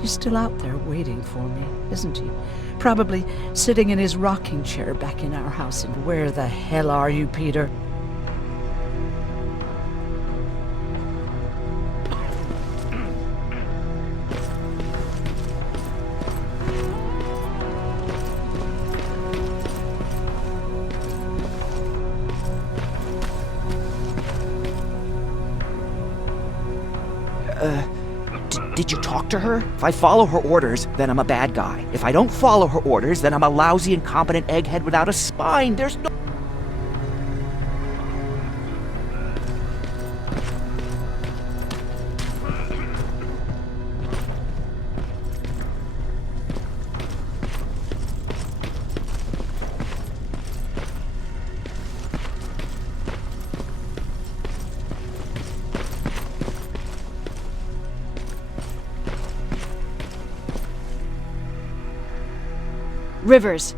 He's still out there waiting for me, isn't he? Probably sitting in his rocking chair back in our house. And where the hell are you, Peter? Did you talk to her? If I follow her orders, then I'm a bad guy. If I don't follow her orders, then I'm a lousy, incompetent egghead without a spine. There's no... Rivers,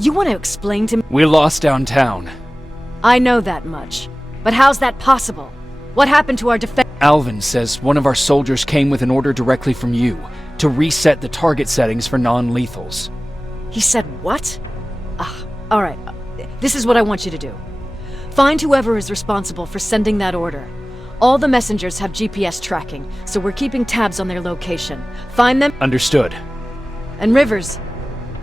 You want to explain to me? We're lost downtown. I know that much. But how's that possible? What happened to our defense? Alvin says one of our soldiers came with an order directly from you to reset the target settings for non-lethals. He said what? Alright. This is what I want you to do. Find whoever is responsible for sending that order. All the messengers have GPS tracking, so we're keeping tabs on their location. Find them— Understood. And Rivers,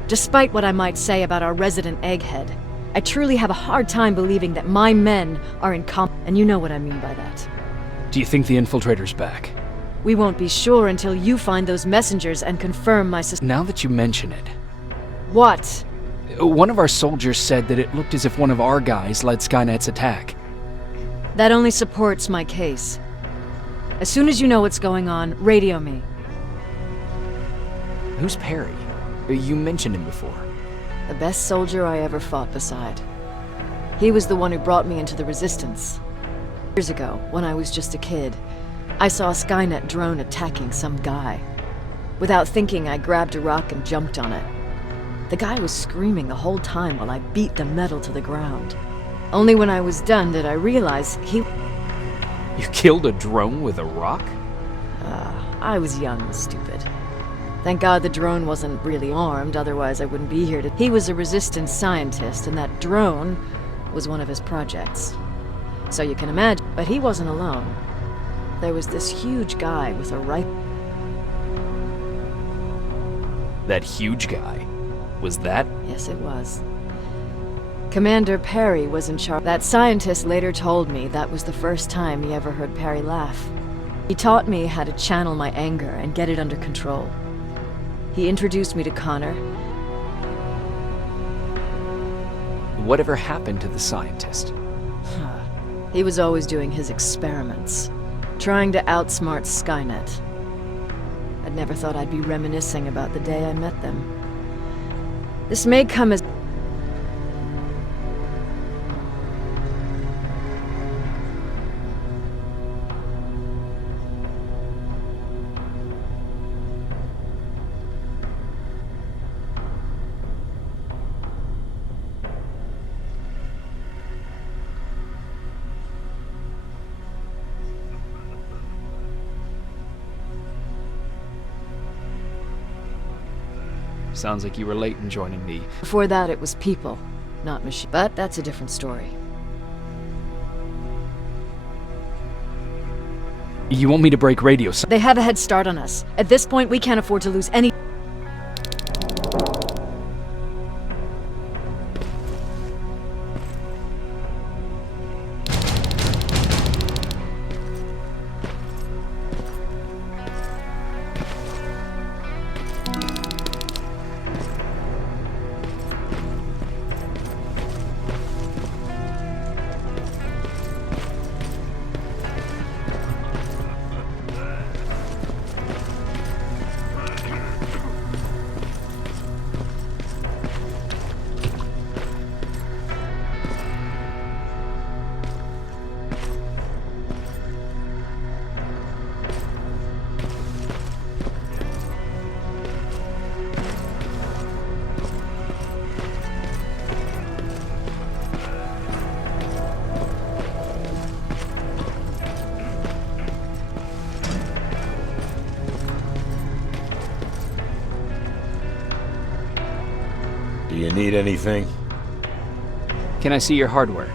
despite what I might say about our resident egghead, I truly have a hard time believing that my men are in and you know what I mean by that. Do you think the infiltrator's back? We won't be sure until you find those messengers and confirm my Now that you mention it. What? One of our soldiers said that it looked as if one of our guys led Skynet's attack. That only supports my case. As soon as you know what's going on, radio me. Who's Perry? You mentioned him before. The best soldier I ever fought beside. He was the one who brought me into the Resistance. Years ago, when I was just a kid, I saw a Skynet drone attacking some guy. Without thinking, I grabbed a rock and jumped on it. The guy was screaming the whole time while I beat the metal to the ground. Only when I was done did I realize he... You killed a drone with a rock? I was young and stupid. Thank God the drone wasn't really armed, otherwise I wouldn't be here to... He was a Resistance scientist, and that drone was one of his projects. So you can imagine, but he wasn't alone. There was this huge guy with a rifle. That huge guy? Was that? Yes, it was. Commander Perry was in charge. That scientist later told me that was the first time he ever heard Perry laugh. He taught me how to channel my anger and get it under control. He introduced me to Connor. Whatever happened to the scientist? He was always doing his experiments, trying to outsmart Skynet. I'd never thought I'd be reminiscing about the day I met them. This may come as... Sounds like you were late in joining me. Before that, it was people, not machine. But that's a different story. You want me to break radio? They have a head start on us. At this point, we can't afford to lose any... Do you need anything? Can I see your hardware?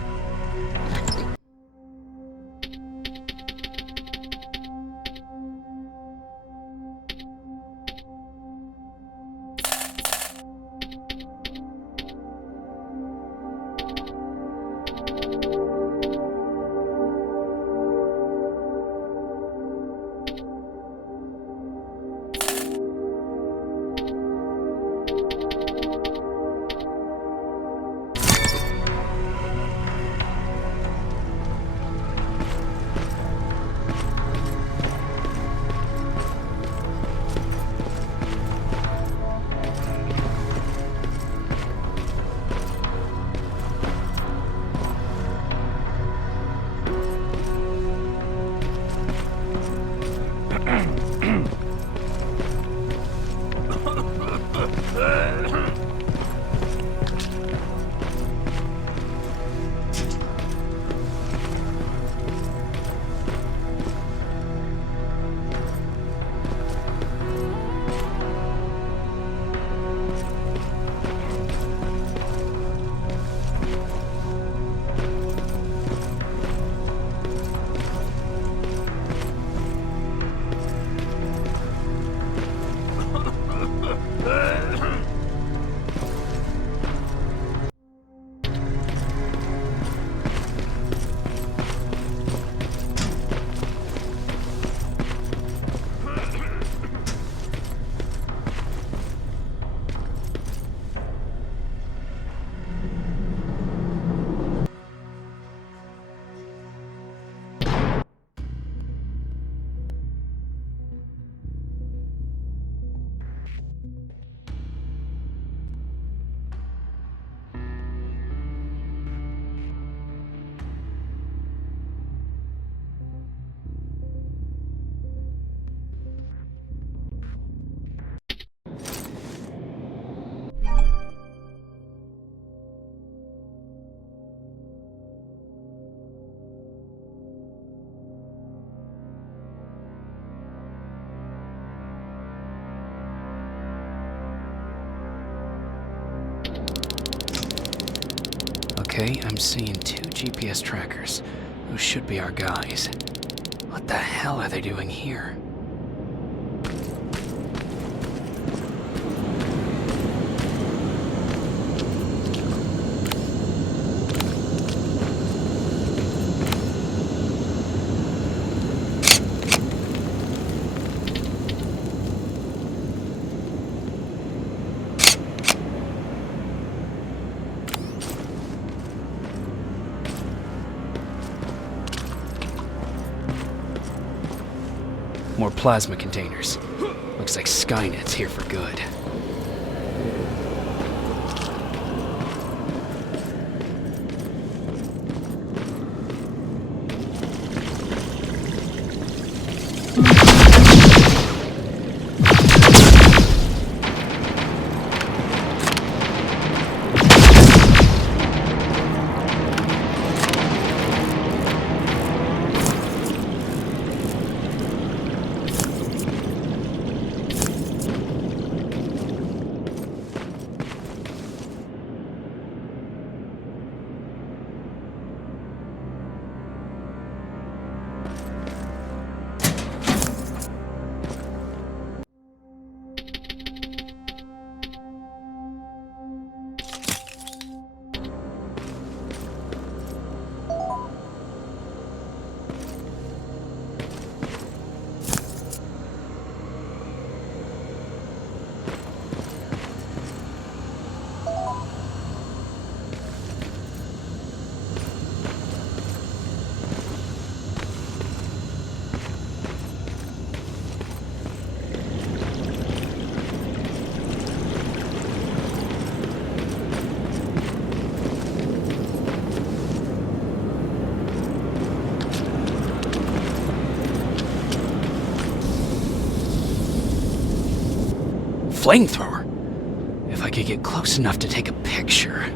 Okay, I'm seeing 2 GPS trackers. Those should be our guys. What the hell are they doing here? More plasma containers. Looks like Skynet's here for good. Flamethrower? If I could get close enough to take a picture.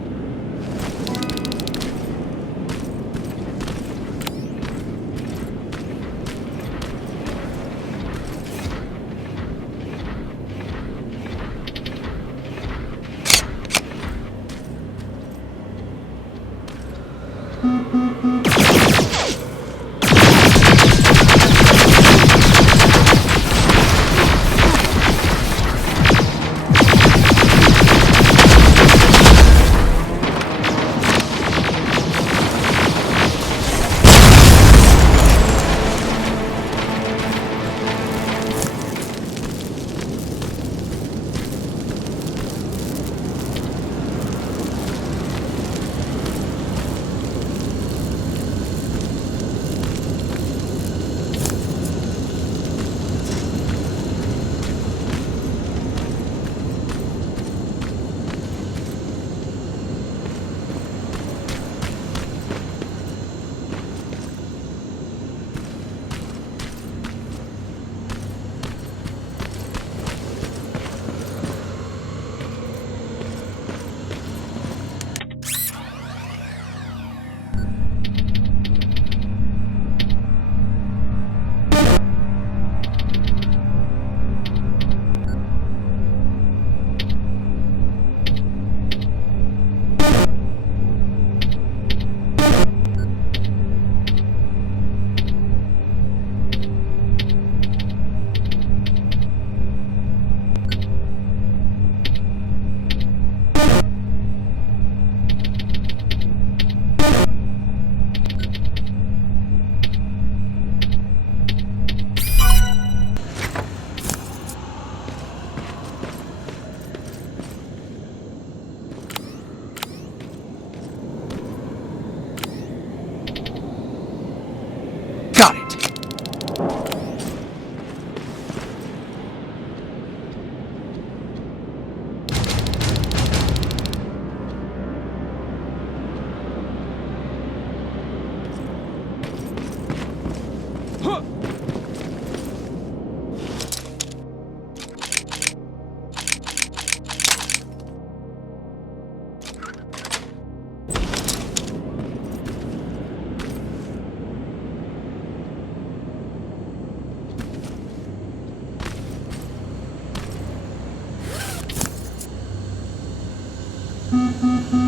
Got it! Mm-hmm.